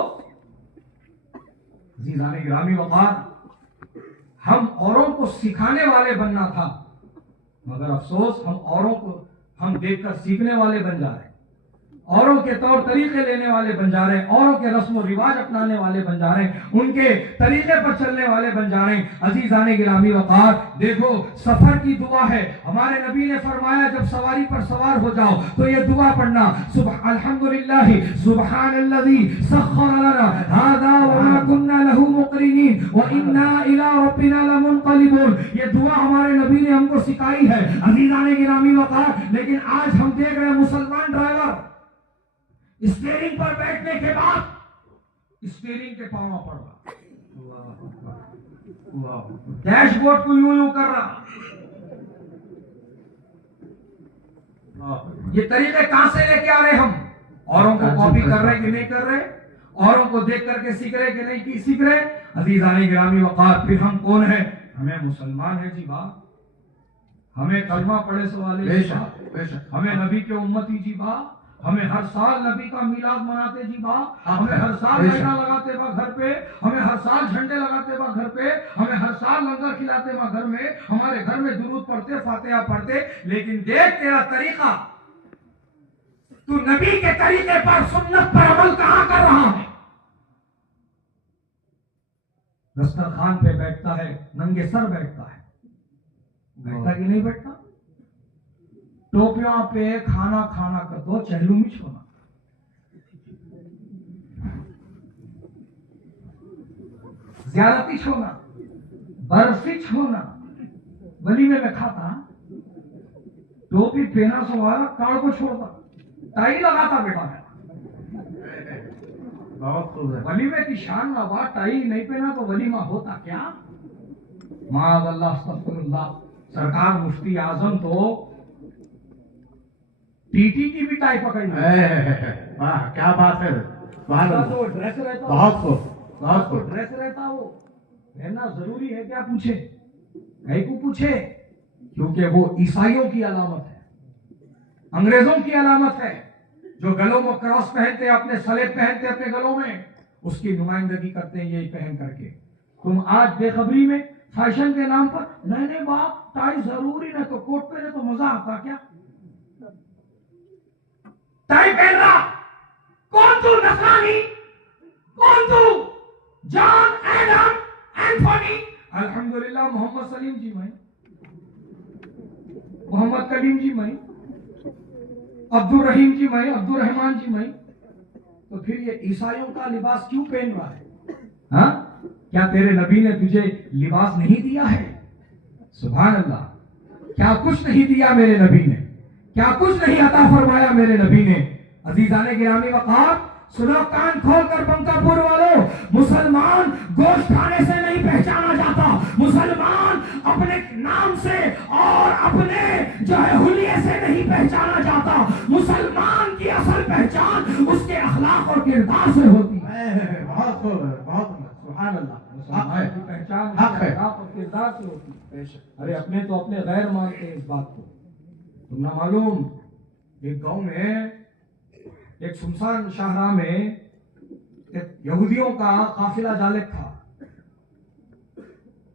अज़ीज़ाने गिरामी वक़ार, हम औरों को सिखाने वाले बनना था, मगर अफसोस हम औरों को हम देखकर सीखने वाले बन जा रहे, औरों के तौर तरीके लेने वाले बन जा रहे, औरों के रस्म और रिवाज अपनाने वाले बन जा रहे, उनके तरीके पर चलने वाले बन जा रहे। अजीजाने गिरामी वक़ार, देखो सफर की दुआ है, हमारे नबी ने फरमाया जब सवारी पर सवार हो जाओ तो ये दुआ पढ़ना, सुबह अल्हम्दुलिल्लाह सुब्हानल्लज़ी सख्खर लना हाज़ा व मा कुन्ना लहू मुक़रिनीन व इन्ना इला रब्बिना लमुनक़लिबून। ये दुआ हमारे नबी ने हमको सिखाई है अजीजाने गिरामी वक़ार। लेकिन आज हम देख रहे हैं मुसलमान ड्राइवर स्टीयरिंग पर बैठने के बाद स्टीयरिंग के पांव पड़ रहा, डैशबोर्ड को यूं यूं कर रहा। ये तरीके कहां से लेके आ रहे हम, औरों को कॉपी कर रहे कि नहीं कर रहे, औरों को देख करके सीख रहे कि नहीं सीख रहे। अज़ीज़ाने गिरामी वक़ार, फिर हम कौन है, हमें मुसलमान है जी बा, हमें कलमा पढ़े से वाले, बेशक बेशक, हमें नबी के उम्मती जी बा, हमें हर साल नबी का मिलाद मनाते जी बा, हमें हर साल महीना लगाते बा घर पे, हमें हर साल झंडे लगाते बा घर पे, हमें हर साल लंगर खिलाते बा घर में, हमारे घर में दुरूद पढ़ते, फातिहा पढ़ते। लेकिन देख तेरा तरीका, तू नबी के तरीके पर सुन्नत पर अमल कहां कर रहा है। दस्तरखान पे बैठता है, नंगे सर बैठता है, बैठता कि नहीं बैठता, टोपियों पे खाना खाना कर दो, चहलू में छोना, ज़ियारती छोना, बर्फी छोना, वलीमे में खाता, टोपी पहना सवारा, काड़ को छोड़ता, टाई लगाता बेटा मेरा, बहुत खूब है। वलीमे की शान ना बात, टाई नहीं पहना तो वलीमा होता क्या। माअल्लाह अस्तगफिरुल्लाह, सरकार मुफ्ती आजम तो टीटी की भी टाई पकड़ी, वाह क्या बात है, तो ड्रेस रहता, बहुत खूब, बहुत खूब। ड्रेस रहता, वो पहनना जरूरी है क्या पूछे, कहीं को पूछे, क्योंकि वो ईसाइयों की अलामत है, अंग्रेजों की अलामत है, जो गलों में क्रॉस पहनते हैं, अपने सलेब पहनते हैं अपने गलों में, उसकी नुमाइंदगी करते हैं यही पहन करके। तुम आज बेखबरी में फैशन के नाम पर, नहीं बाप टाई जरूरी नहीं तो कोट पहने तो मजा आता क्या, टाई पहन रहा, कौन तू नसरानी, कौन तू जॉन एडम एंथोनी, अल्हम्दुलिल्लाह मोहम्मद सलीम जी मैं, मोहम्मद कलीम जी मैं, अब्दुल रहीम जी मैं, अब्दुल रहमान जी मैं, तो फिर ये ईसाइयों का लिबास क्यों पहन रहा है। हाँ, क्या तेरे नबी ने तुझे लिबास नहीं दिया है। सुभान अल्लाह, क्या कुछ नहीं दिया मेरे नबी ने, क्या कुछ नहीं अता फरमाया मेरे नबी ने। अजीजाने गिरामी वक़ार, सुनो कान खोलकर बंकापुर वालों, मुसलमान गोश्त खाने से नहीं पहचाना जाता, मुसलमान अपने नाम से और अपने जो है हुलिये से नहीं पहचाना जाता, मुसलमान की असल पहचान उसके अखलाक और किरदार से होती है। बहुत खूब है, बहुत سبحان اللہ. مسلمان کی پہچان اس حق کے ہے. اخلاق اور کردار سے ہوتی ہے. بے شک. ارے اپنے تو اپنے غیر مانتے ہیں اس بات کو. تم نہ معلوم ایک گاؤں میں ایک سنسان شاہراہ میں ایک یہودیوں کا قافلہ جالب تھا.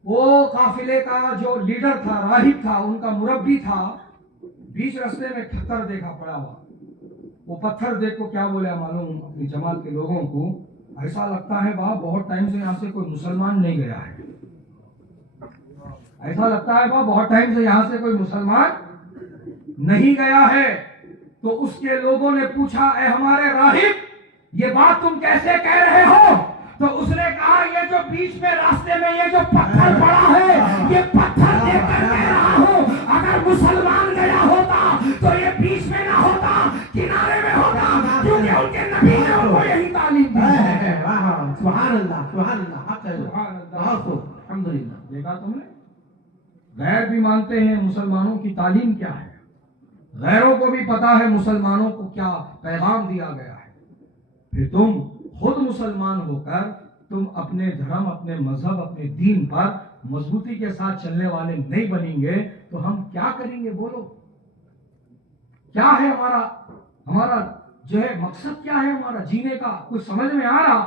وہ قافلے کا جو لیڈر تھا، راہب تھا، ان کا مربی تھا. بیچ راستے میں پتھر دیکھا پڑا ہوا. وہ پتھر دیکھ کو کیا بولے معلوم اپنی جماعت کے لوگوں کو؟ ایسا لگتا ہے باپ بہت ٹائم سے یہاں سے کوئی مسلمان نہیں گیا ہے. ایسا لگتا ہے باپ بہت ٹائم سے یہاں سے کوئی مسلمان نہیں گیا ہے. تو اس کے لوگوں نے پوچھا اے ہمارے راہب یہ بات تم کیسے کہہ رہے ہو؟ تو اس نے کہا یہ جو بیچ میں راستے میں یہ جو پتھر پڑا ہے یہ پتھر دیکھ کر کہہ رہا ہوں اگر مسلمان گیا ہوتا تو یہ بیچ میں نہ ہوتا، کنارے میں ہوتا، کیونکہ ان کے نبی نے ان کو یہی تعلیم دی ہے. سبحان اللہ سبحان اللہ. حق ہے. سبحان اللہ. بہت خوب. الحمدللہ. دیکھا تم نے؟ غیر بھی مانتے ہیں مسلمانوں کی تعلیم کیا ہے. غیروں کو بھی پتا ہے مسلمانوں کو کیا پیغام دیا گیا ہے. پھر تم خود مسلمان ہو کر تم اپنے دھرم، اپنے مذہب، اپنے دین پر مضبوطی کے ساتھ چلنے والے نہیں بنیں گے تو ہم کیا کریں گے؟ بولو کیا ہے ہمارا جو ہے مقصد کیا ہے ہمارا جینے کا؟ کچھ سمجھ میں آ رہا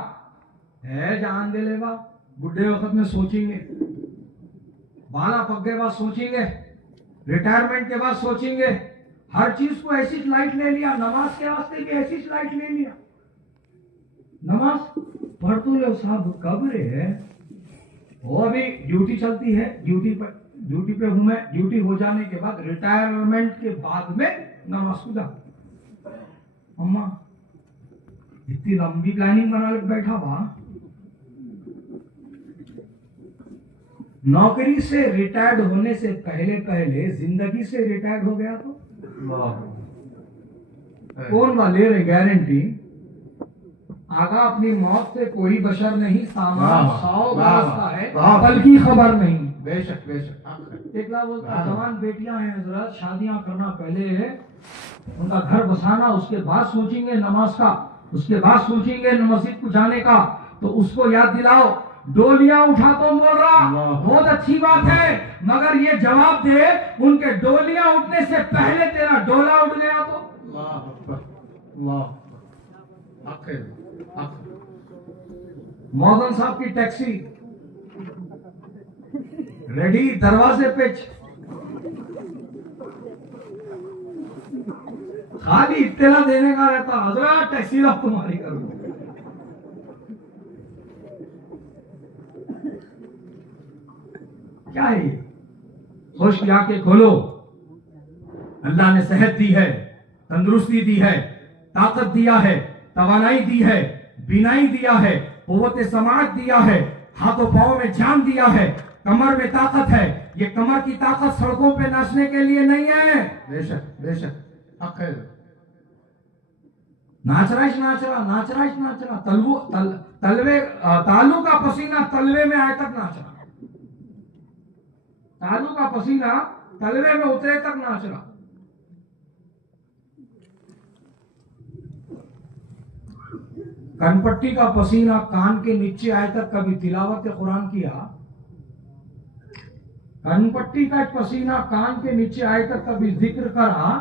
ہے؟ جان دے لے گا بڈھے وقت میں سوچیں گے، بالا پک گئے بعد سوچیں گے، ریٹائرمنٹ کے بعد سوچیں گے. ہر چیز کو ایسی لائٹ لے لیا، نماز کے واسطے بھی ایسی لائٹ لے لیا. نماز پڑھ تو لو صاحب کب رہے؟ وہ ابھی ڈیوٹی چلتی ہے، ڈیوٹی پہ ہوں میں، ڈیوٹی ہو جانے کے بعد ریٹائرمنٹ کے بعد میں نماز کو جا. اما اتنی لمبی پلاننگ بنا کے بیٹھا ہوا. نوکری سے ریٹائرڈ ہونے سے پہلے زندگی سے ریٹائرڈ ہو گیا تو کون با لے رہے گارنٹی؟ آگا اپنی موت سے کوئی بشر نہیں، سامان 100 برس کا ہے پل کی خبر نہیں. بے شک بے شک. ایک لا بولتا جوان بیٹیاں ہیں حضرت، شادیاں کرنا پہلے ان کا گھر بسانا، اس کے بعد سوچیں گے نماز کا، اس کے بعد سوچیں گے مسجد کو جانے کا. تو اس کو یاد دلاؤ ڈولیاں اٹھا تو بول رہا بہت اچھی بات ہے، مگر یہ جواب دے ان کے ڈولیاں اٹھنے سے پہلے تیرا ڈولا اٹھ گیا تو؟ موزن صاحب کی ٹیکسی ریڈی دروازے پہ خالی اطلاع دینے کا رہتا، حضرات ٹیکسی اب تمہاری کروں. کیا ہے یہ؟ خوش کیا کہ کھولو. اللہ نے صحت دی ہے، تندرستی دی ہے، طاقت دیا ہے، توانائی دی ہے، بینائی دیا ہے، قوت سماعت دیا ہے، ہاتھوں پاؤں میں جان دیا ہے، کمر میں طاقت ہے. یہ کمر کی طاقت سڑکوں پہ ناچنے کے لیے نہیں ہے. بے شک بے شک. حق ہے. ناچ رہا تلوے تالو کا پسینہ تلوے میں آئے تک ناچ رہا، تالو کا پسینہ تلوے میں اترے تک ناچ رہا. کن پٹی کا پسینہ کان کے نیچے آئے تک کبھی تلاوت قرآن کیا؟ کن پٹی کا پسینہ کان کے نیچے آئے تک کبھی ذکر کرا؟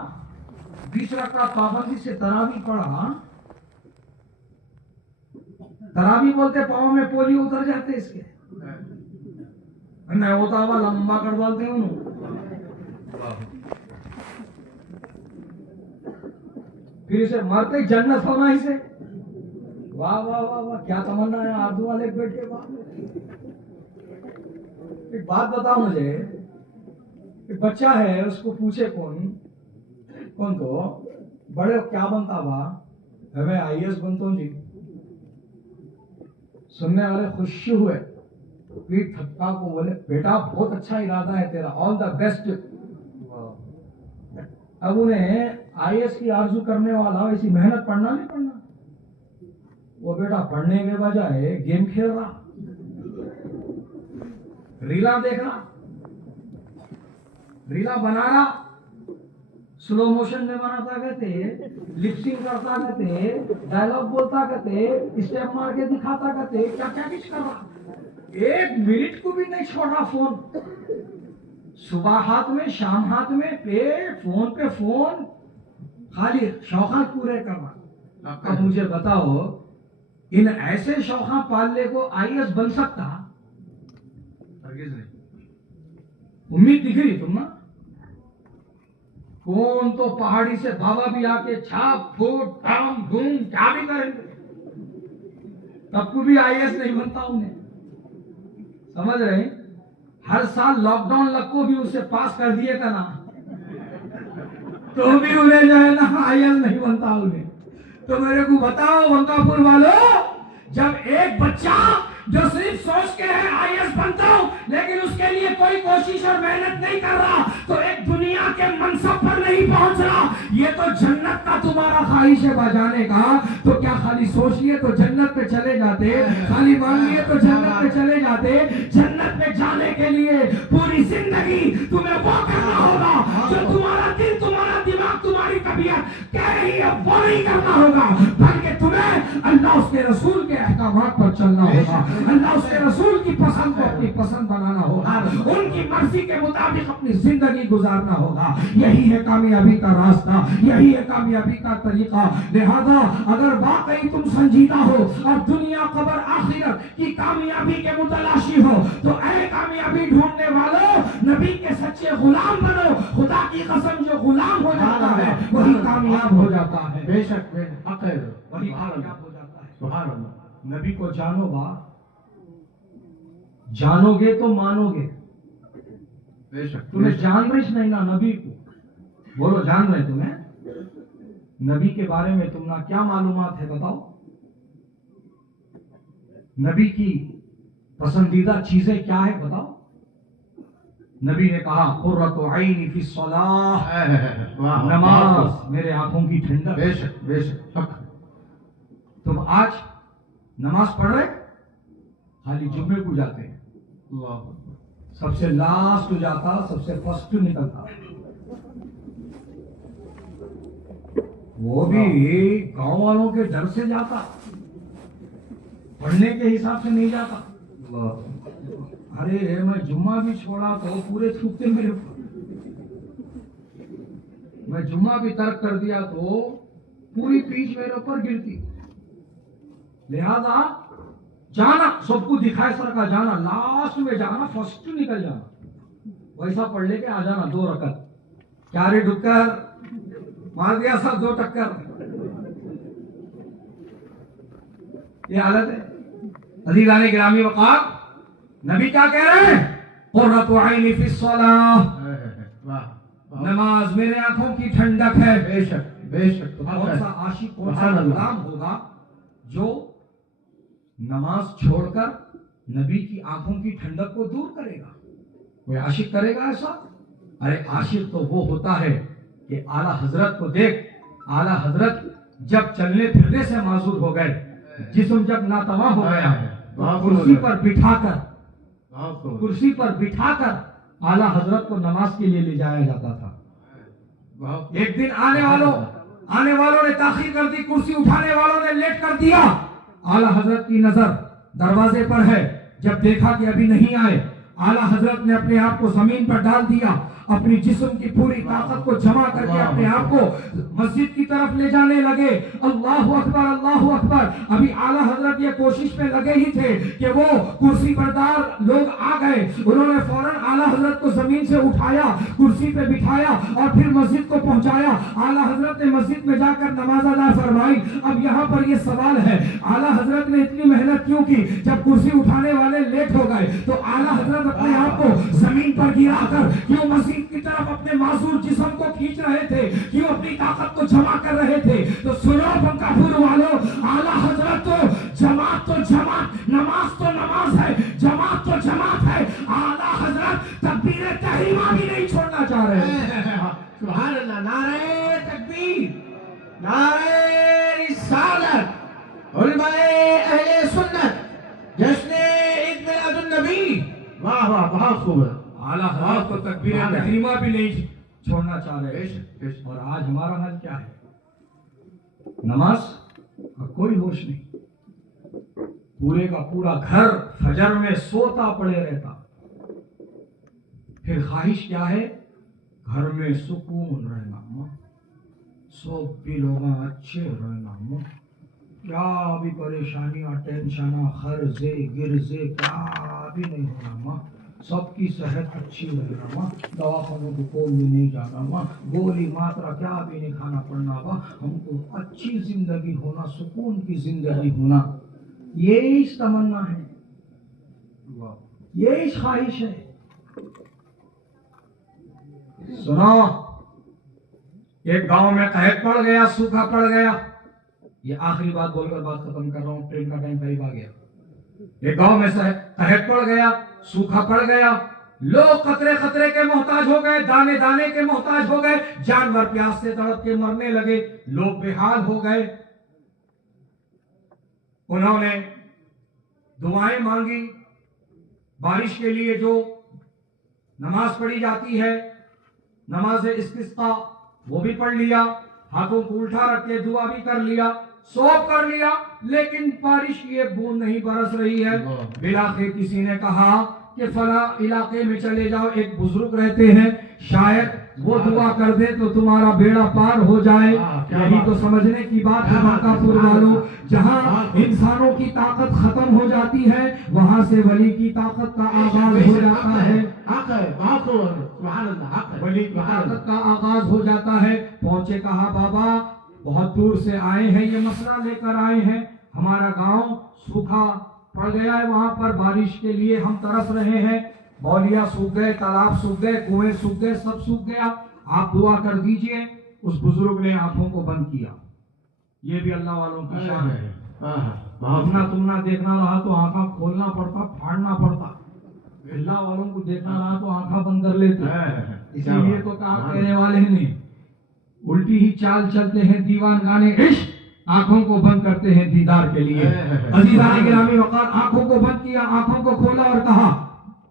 20 رکعت پابندی سے تراویح پڑھا؟ تراویح بولتے پاؤں میں پولیو اتر جاتے اس کے نہیں ہوتا ہوا لمبا کر ڈالتے ہیں. پھر اسے مرتے جنت ہونا ہی سے. واہ واہ واہ واہ کیا تمنا ہے آردو والے بیٹھ کے بعد. ایک بات بتاؤ مجھے، ایک بچہ ہے اس کو پوچھے کون تو بڑے کیا بنتا با؟ میں IAS بنتا ہوں جی. سننے والے خوش ہوئے، پیٹ تھکا کو بولے بیٹا بہت اچھا ارادہ ہے تیرا، آل دا بیسٹ. اب انہیں IAS کی آرزو کرنے والا ایسی محنت پڑھنا نہیں پڑھنا. وہ بیٹا پڑھنے کے بجائے گیم کھیل رہا، ریلا دیکھ رہا، ریلا بنا رہا، स्लो मोशन में बनाता कहते, लिपसिंग करता कहते, डायलॉग बोलता कहते, स्टेप मार के दिखाता कहते, क्या क्या कुछ कर रहा, 1 मिनट को भी नहीं छोड़ रहा फोन, सुबह हाथ में शाम हाथ में, पे फोन, खाली शौकात पूरे करना। अब मुझे बताओ, इन ऐसे शौकात पालने को आईएएस बन सकता? हरगिज़ नहीं। उम्मीद दिख रही तुम ना? कौन तो पहाड़ी से बाबा भी आके छाप फूट धाम धूम क्या भी करेंगे, तब को भी आईएएस नहीं बनता उन्हें, समझ रहे? हर साल लॉकडाउन लगको भी उसे पास कर दिए का ना, तो भी उन्हें जो है ना आईएएस नहीं बनता उन्हें। तो मेरे को बताओ बंकापुर वालों, जब एक बच्चा जो सिर्फ सोच के है आईएएस बनता हूं, लेकिन उसके लिए कोई कोशिश और मेहनत नहीं कर रहा, तो एक दुनिया के मनसब पर नहीं पहुंच रहा, ये तो जन्नत का तुम्हारा ख्वाहिश है बजाने का, तो क्या खाली सोचिए तो जन्नत पे चले जाते, खाली मांगिए तो जन्नत पे चले जाते। जन्नत में जाने के लिए पूरी जिंदगी तुम्हें वो करना होगा जो तुम्हारा दिल, तुम्हारा दिमाग, तुम्हारी तबीयत कह रही है, वो नहीं करना होगा, बल्कि तुम्हें अल्लाह उसके रसूल के अहकामात पर चलना होगा, अल्लाह उसके रसूल की पसंद को अपनी पसंद बनाना होगा, उनकी मर्जी के मुताबिक अपनी जिंदगी गुजारना होगा। यही है कामयाबी का रास्ता, यही है कामयाबी का तरीका। लिहाजा अगर वाकई तुम संजीदा हो और दुनिया कब्र आखिरत की कामयाबी के मुतलाशी हो, तो ऐ कामयाबी ढूंढने वालों, नबी के सच्चे गुलाम बनो। खुदा की कसम, जो गुलाम हो जाता है वही कामयाब हो जाता है। बेशक वही कामयाब हो जाता है। सुभान अल्लाह। नबी को जानो बा, जानोगे तो मानोगे। बेशक तुम्हें जान रही नहीं ना नबी को, बोलो जान रहे तुम्हें? नबी के बारे में तुमना क्या मालूमात है बताओ? नबी की पसंदीदा चीजें क्या है बताओ? नबी ने कहा कुर्रतु ऐनी फी सलाह, नमाज मेरे आंखों की ठंडक। बेशक बेशक। तुम आज नमाज पढ़ रहे, खाली जुम्मे को जाते हैं, सबसे लास्ट जाता, सबसे फर्स्ट निकलता, वो भी गांव वालों के डर से जाता, पढ़ने के हिसाब से नहीं जाता। अरे मैं जुम्मा भी छोड़ा तो पूरे छूटते मेरे ऊपर, मैं जुम्मा भी तर्क कर दिया तो पूरी पीठ मेरे ऊपर गिरती। लिहाजा जाना, सबको दिखाए सर का जाना, लास्ट में जाना, फर्स्ट निकल जाना, वैसा पढ़ लेके आ जाना 2 रकत। क्या रे डुक्कर मार दिया सब 2 टक्कर, ये हालत है। अज़ीज़ाने गिरामी वक़ार, नबी क्या कह रहे हैं? कुर्रतु ऐनी फी सलाह, नमाज मेरे आंखों की ठंडक है। बेशक बेशक। तो कौन सा आशिक, कौन सा गुलाम होगा जो नमाज छोड़कर नबी की आंखों की ठंडक को दूर करेगा? कोई आशिक करेगा ऐसा? अरे आशिक तो वो होता है कि आला हजरत को देख, आला हजरत जब चलने फिरने से माजूर हो गए, जिस्म जब नातवा हो गया, कुर्सी पर बिठाकर आला हजरत को नमाज के लिए ले जाया जाता था। एक दिन आने वालों ने ताखीर कर दी, कुर्सी उठाने वालों ने लेट कर दिया। आला हजरत की नजर दरवाजे पर है, जब देखा कि अभी नहीं आए, आला हजरत ने अपने आप को जमीन पर डाल दिया, अपनी जिस्म की पूरी ताकत को जमा करके अपने आप को मस्जिद की तरफ ले जाने लगे। अल्लाहु अकबर, अल्लाहु अकबर। अभी आला हजरत ये कोशिश में लगे ही थे कि वो कुर्सी बरदार लोग आ गए। उन्होंने फौरन आला हजरत को जमीन से उठाया, कुर्सी पे बिठाया और फिर मस्जिद को पहुंचाया। आला हजरत ने मस्जिद में जाकर नमाज अदा फरमाई। अब यहाँ पर ये सवाल है, आला हजरत ने इतनी मेहनत क्यों की? जब कुर्सी उठाने वाले लेट हो गए तो आला हजरत अपने आप को जमीन पर गिराकर क्यों मस्जिद की तरफ अपने मासूर जिस्म को खींच रहे थे, क्यों अपनी ताकत को जमा कर रहे थे? तो सुनो बंकापुर वालों, आला हजरत तो जमात, नमाज तो नमाज है, जमात तो जमात है। आला हजरत तकबीर तहरीमा भी नहीं छोड़ना चाह रहे। सुभान अल्लाह। नारे तकबीर, नारे रिसालत, उलमाए अहले सुन्नत, जश्न ईद मिलादुन नबी। वाह वाह, बहुत खूब। आला हजरत को तकबीर तहरीमा भी नहीं छोड़ना चाह रहे थे। और आज हमारा हाल क्या है? नमाज का कोई होश नहीं, पूरे का पूरा घर फजर में सोता पड़े रहता। फिर ख्वाहिश क्या है? घर में सुकून रहना, सब भी लोग अच्छे रहना, क्या भी परेशानियां टेंशन खर्जे गिरजे क्या भी नहीं होना, सबकी सेहत अच्छी रहना, दवाखानों को कोई भी नहीं जाना, गोली मात्रा क्या भी नहीं खाना पड़ना, हमको अच्छी जिंदगी होना, सुकून की जिंदगी होना, यही तमन्ना है, यही ख्वाहिश है। सुनो, एक गांव में कहत पड़ गया, सूखा पड़ गया। ये आखिरी बात बोलकर बात खत्म कर रहा हूं, ट्रेन का टाइम करीब आ गया। एक गांव में कहत पड़ गया, सूखा पड़ गया, लोग खतरे खतरे के मोहताज हो गए, दाने दाने के मोहताज हो गए, जानवर प्यास से तड़प के मरने लगे, लोग बेहाल हो गए। उन्होंने दुआएं मांगी, बारिश के लिए जो नमाज पढ़ी जाती है, नमाज इस्तिस्का, वो भी पढ़ लिया, हाथों को उल्टा रख के दुआ भी कर लिया, सब कर लिया, लेकिन बारिश की एक बूंद नहीं बरस रही है। बिलाखिर किसी ने कहा कि फला इलाके में चले जाओ, एक बुजुर्ग रहते हैं, शायद वो दुआ कर दे तो तुम्हारा बेड़ा पार हो जाए। यही तो समझने की बात है मक्कापुर वालों, जहाँ इंसानों की ताकत खत्म हो जाती है, वहां से वली की ताकत का आगाज हो जाता है, वली की ताकत का आगाज हो जाता है। पहुंचे, कहा बाबा बहुत दूर से आए हैं, ये मसला लेकर आए हैं, हमारा गांव सूखा पड़ गया है, वहां पर बारिश के लिए हम तरस रहे हैं, बौलियां सूख गए, तालाब सूख गए, कुएं सूख गए, सब सूख गया, आप दुआ कर दीजिए। उस बुजुर्ग ने आंखों को बंद किया। ये भी अल्लाह वालों की शान है। अपना तुमना देखना रहा तो आंखा खोलना पड़ता, फाड़ना पड़ता, अल्लाह वालों को देखना रहा तो आंखा बंद कर लेते। इसीलिए तो कहा कहने वाले ने उल्टी ही चाल चलते हैं दीवान गाने इश्क, आंखों को बंद करते हैं दीदार के लिए। अजीज़ाने गिरामी वक़ार, आंखों को बंद किया, आंखों को खोला और कहा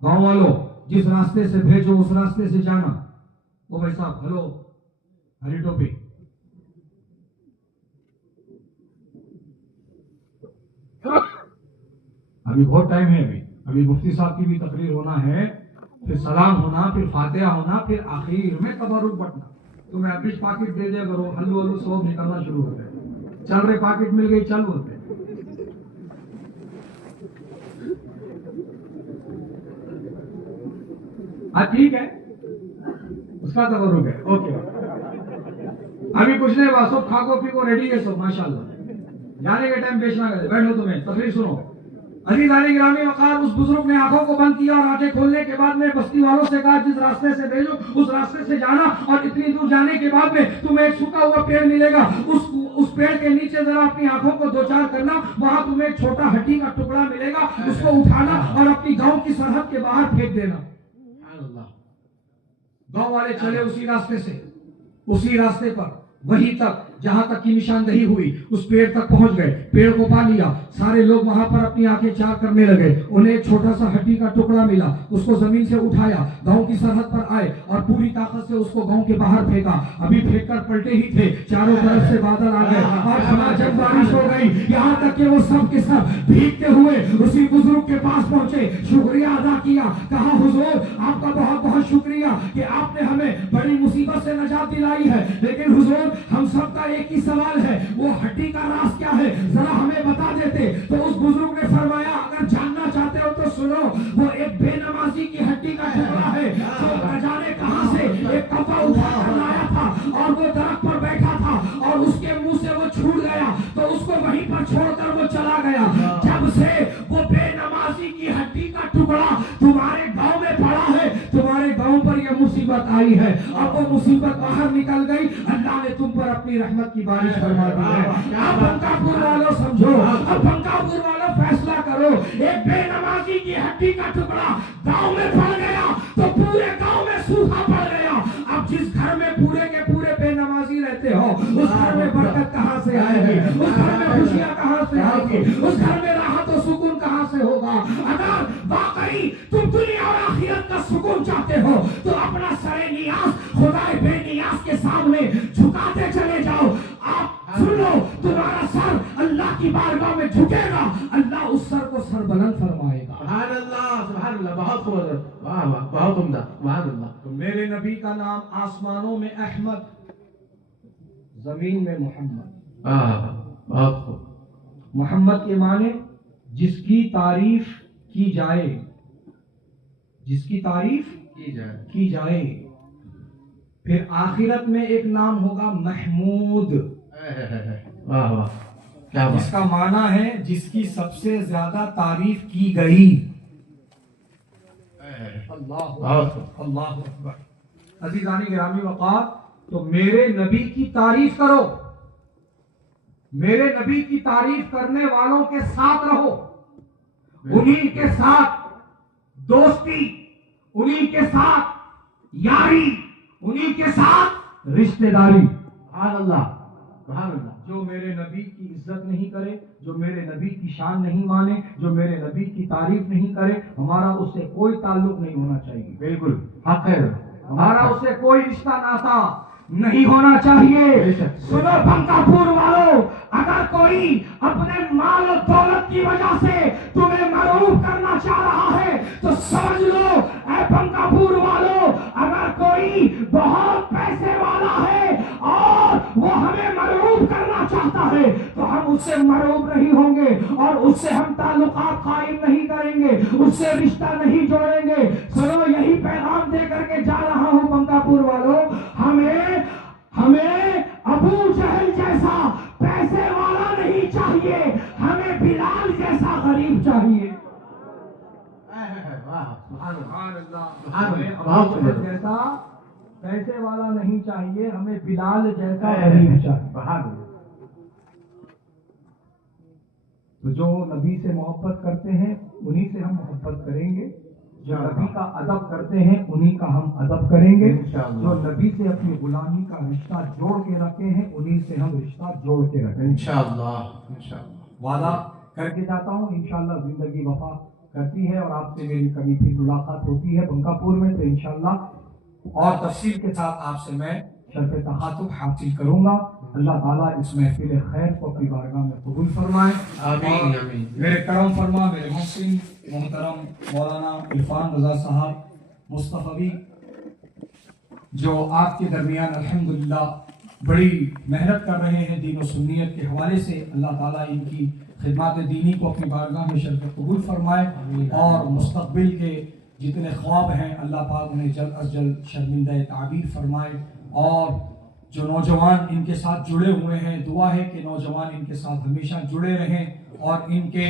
गांव वालों जिस रास्ते से भेजो उस रास्ते से जाना। ओ भाई साहब, हेलो, हरी टोपी, अभी बहुत टाइम है, अभी मुफ्ती साहब की भी तकरीर होना है, फिर सलाम होना, फिर फातिहा होना, फिर आखिर में तबरुक बटना। तुम्हें अभी पाकिट दे दिया करो, हल्लू हल्लू सब निकलना शुरू हो गए, चल रहे पाकिट मिल गई, चल बोलते। हाँ ठीक है, उसका तबरुक है, ओके। अभी कुछ नहीं, बस सब खाको पी को रेडी है सब, माशाल्लाह। जाने के टाइम पेश ना करे, बैठो, तुम्हें तकरीर सुनो। अजीज़ाने गिरामी वक़ार, उस बुजुर्ग ने आंखों को बंद किया और आंखें खोलने के बाद में बस्ती वालों से कहा जिस रास्ते से भेजो उस रास्ते से जाना, और इतनी दूर जाने के बाद में तुम्हें एक सूखा हुआ पेड़ मिलेगा, उस पेड़ के नीचे जरा अपनी आंखों को दो चार करना, वहां तुम्हें एक छोटा हड्डी का टुकड़ा मिलेगा, उसको उठाना और अपनी गांव की सरहद के बाहर फेंक देना। गांव वाले चले उसी रास्ते से, उसी रास्ते पर वहीं तक जहां तक की निशानदेही हुई, उस पेड़ तक पहुंच गए, पेड़ को पा लिया, सारे लोग वहां पर अपनी आंखें चार करने लगे। उन्हें एक छोटा सा हड्डी का टुकड़ा मिला, उसको जमीन से उठाया, गांव की सरहद पर आए और पूरी ताकत से उसको गांव के बाहर फेंका। अभी फेंक कर पलटे ही थे, चारों तरफ से बादल आ गए और झमाझम बारिश हो गई, यहाँ तक कि वो सब के सब भीगते हुए उसी बुजुर्ग के पास पहुंचे, शुक्रिया अदा किया, कहा हुजूर आपका बहुत बहुत शुक्रिया कि आपने हमें बड़ी मुसीबत से नजात दिलाई है, लेकिन हुजूर हम सबका एक ही सवाल है, वो हड्डी का राज क्या है, जरा हमें बता देते। तो उस बुजुर्ग ने फरमाया अगर जानना चाहते हो तो सुनो, वो एक बेनमाजी की हड्डी का टुकड़ा है, जो न जाने कहां से एक कौवा उठा कर लाया था और वो दरख्त पर बैठा था और उसके मुंह से वो छूट गया, तो उसको वहीं पर छोड़कर वो चला गया। जब से वो बेनमाजी की हड्डी का टुकड़ा तुम्हारे गांव में पड़ा है, तुम्हारे गांव पर यह मुसीबत आई है, अब वो मुसीबत बाहर निकल गई, अल्लाह ने तुम पर अपनी रहमत की बारिश फरमा दी है। अब बंकापुर वालों समझो, अब बंकापुर वालों फैसला करो, एक बेनमाजी की हड्डी का टुकड़ा गांव में पड़ गया तो पूरे गांव में सूखा पड़ गया। अब जिस घर में पूरे के पूरे बेनमाजी रहते हो, उस घर में बरकत कहां से आएगी, उस घर में खुशियां कहां से आएगी, उस घर में राहत और सुकून कहां से होगा। अगर वाकई तुम दुनिया और आखिरत का सुकून चाहते हो तो अपना सरे नियाज खुदाए न्यास के सामने झुकाते चले जाओ। आप सुन लो, तुम्हारा सर अल्लाह की बारगाह में झुकेगा, अल्लाह उस सर को सर बुलंद फरमाएगा। सुभान अल्लाह, बहुत खूब, वाह वाह, बहुत उम्दा, सुभान अल्लाह। तो मेरे नबी का नाम आसमानों में अहमद, जमीन में मोहम्मद। बहुत खूब। मोहम्मद के माने जिसकी तारीफ की जाए, जिसकी तारीफ की जाए। फिर आखिरत में एक नाम होगा महमूद, वाह वाह, क्या बात। जिसका माना है जिसकी सबसे ज्यादा तारीफ की गई। अल्लाह अकबर। अज़ीज़ानी गिरामी वक़ार, तो मेरे नबी की तारीफ करो, मेरे नबी की तारीफ करने वालों के साथ रहो, उन्हीं के साथ दोस्ती, उन्हीं के साथ यारी, उन्हीं के साथ रिश्तेदारी। सुभान अल्लाह, सुभान अल्लाह। जो मेरे नबी की इज्जत नहीं करे, जो मेरे नबी की शान नहीं माने, जो मेरे नबी की तारीफ नहीं करे, हमारा उससे कोई ताल्लुक नहीं होना चाहिए। बिल्कुल हक है, हमारा उससे कोई रिश्ता नाता नहीं होना चाहिए। सुनो बंकापुर वालों, अगर कोई अपने माल और दौलत की वजह से तुम्हें मरूफ करना चाह रहा है तो समझ लो, ऐ बंकापुर वालों, अगर कोई बहुत पैसे वाला है और वो हमें मरूफ करना चाहता है तो हम उससे मरूफ नहीं होंगे और उससे हम ताल्लुकात कायम नहीं करेंगे, उससे रिश्ता नहीं जोड़ेंगे। सुनो, यही पैगाम दे करके जा रहा हूं बंकापुर वालों, हमें अबू जहल जैसा पैसे वाला नहीं चाहिए, हमें बिलाल जैसा गरीब चाहिए। हमें अबू जहल जैसा पैसे वाला नहीं चाहिए, हमें बिलाल जैसा गरीब चाहिए। तो जो नबी से मोहब्बत करते हैं उन्हीं से हम मोहब्बत करेंगे, जो नबी का अदब करते हैं उन्हीं का हम अदब करेंगे, जो नबी से अपनी गुलामी का रिश्ता जोड़ के रखे हैं उन्हीं से हम रिश्ता जोड़ के रखेंगे इंशाअल्लाह। वादा करके जाता हूँ, इंशाअल्लाह जिंदगी वफा करती है और आपसे मेरी कभी फिर मुलाकात होती है बंकापुर में, तो इंशाअल्लाह और तफसील के साथ आपसे मैं शर्फ तखातुब हासिल करूंगा। अल्लाह ताला इस महफिल खैर को अपनी बारगाह में कबूल फरमाए। आमीन आमीन। मेरे करम फरमा, मेरे मोहसिन मोहतरम मौलाना इरफान रजा साहब मुस्तफ़वी, जो आपके दरमियान अल्हम्दुलिल्लाह बड़ी मेहनत कर रहे हैं दीन और सुन्नियत के हवाले से, अल्लाह ताला इनकी खिदमत दीनी को अपनी बारगाह में शर्फ कबूल फरमाए और मुस्तक़बिल के जितने ख्वाब हैं अल्लाह पाक उन्हें जल्द अज जल्द शर्मिंदा ताबीर फरमाए। और जो नौजवान इनके साथ जुड़े हुए हैं, दुआ है कि नौजवान इनके साथ हमेशा जुड़े रहें और इनके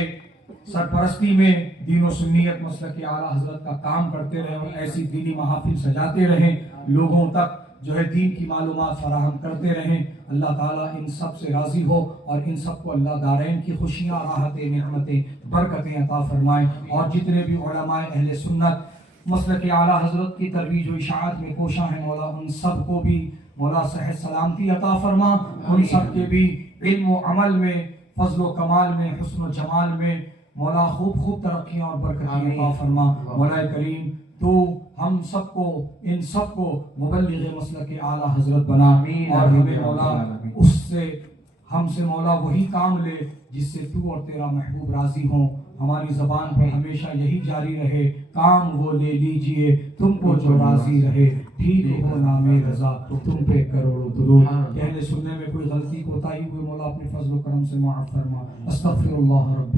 सरपरस्ती में दीन और सुन्नियत मसलक आला हजरत का काम करते रहें और ऐसी दीनी महफिल सजाते रहें, लोगों तक जो है दीन की मालूमात फराहम करते रहें। अल्लाह ताला इन सब से राज़ी हो और इन सब को अल्लाह दारैन की खुशियाँ, राहतें, नेमतें, बरकतें अता फरमाएँ। और जितने भी उलमाए अहले सुन्नत मसलक आला हजरत की तरवीज व इशाअत में कोशा है मौला, उन सब को भी मौला सेहत सलामती अता फरमा, उन सब के भी इल्म व अमल में, फजल व कमाल में, हुस्न व जमाल में मौला खूब तरक्कियाँ और बरकतें अता फरमा। मौला करीम तो हम सबको, इन सबको मुबल्लिग़ मसलक आला हजरत बना और हमें मौला उससे, हमसे मौला वही काम ले जिससे तू और तेरा महबूब राजी हो। हमारी ज़बान पर हमेशा यही जारी रहे, काम वो ले लीजिए तुमको जो राजी रहे, ठीक हो नामे रज़ा तो तुम पे करोड़ों दुरूद। कहने सुनने में कोई गलती कोताही हुई मौला अपने फजल व करम से माफ़ फरमा। अस्तगफिरुल्लाह रब्बी।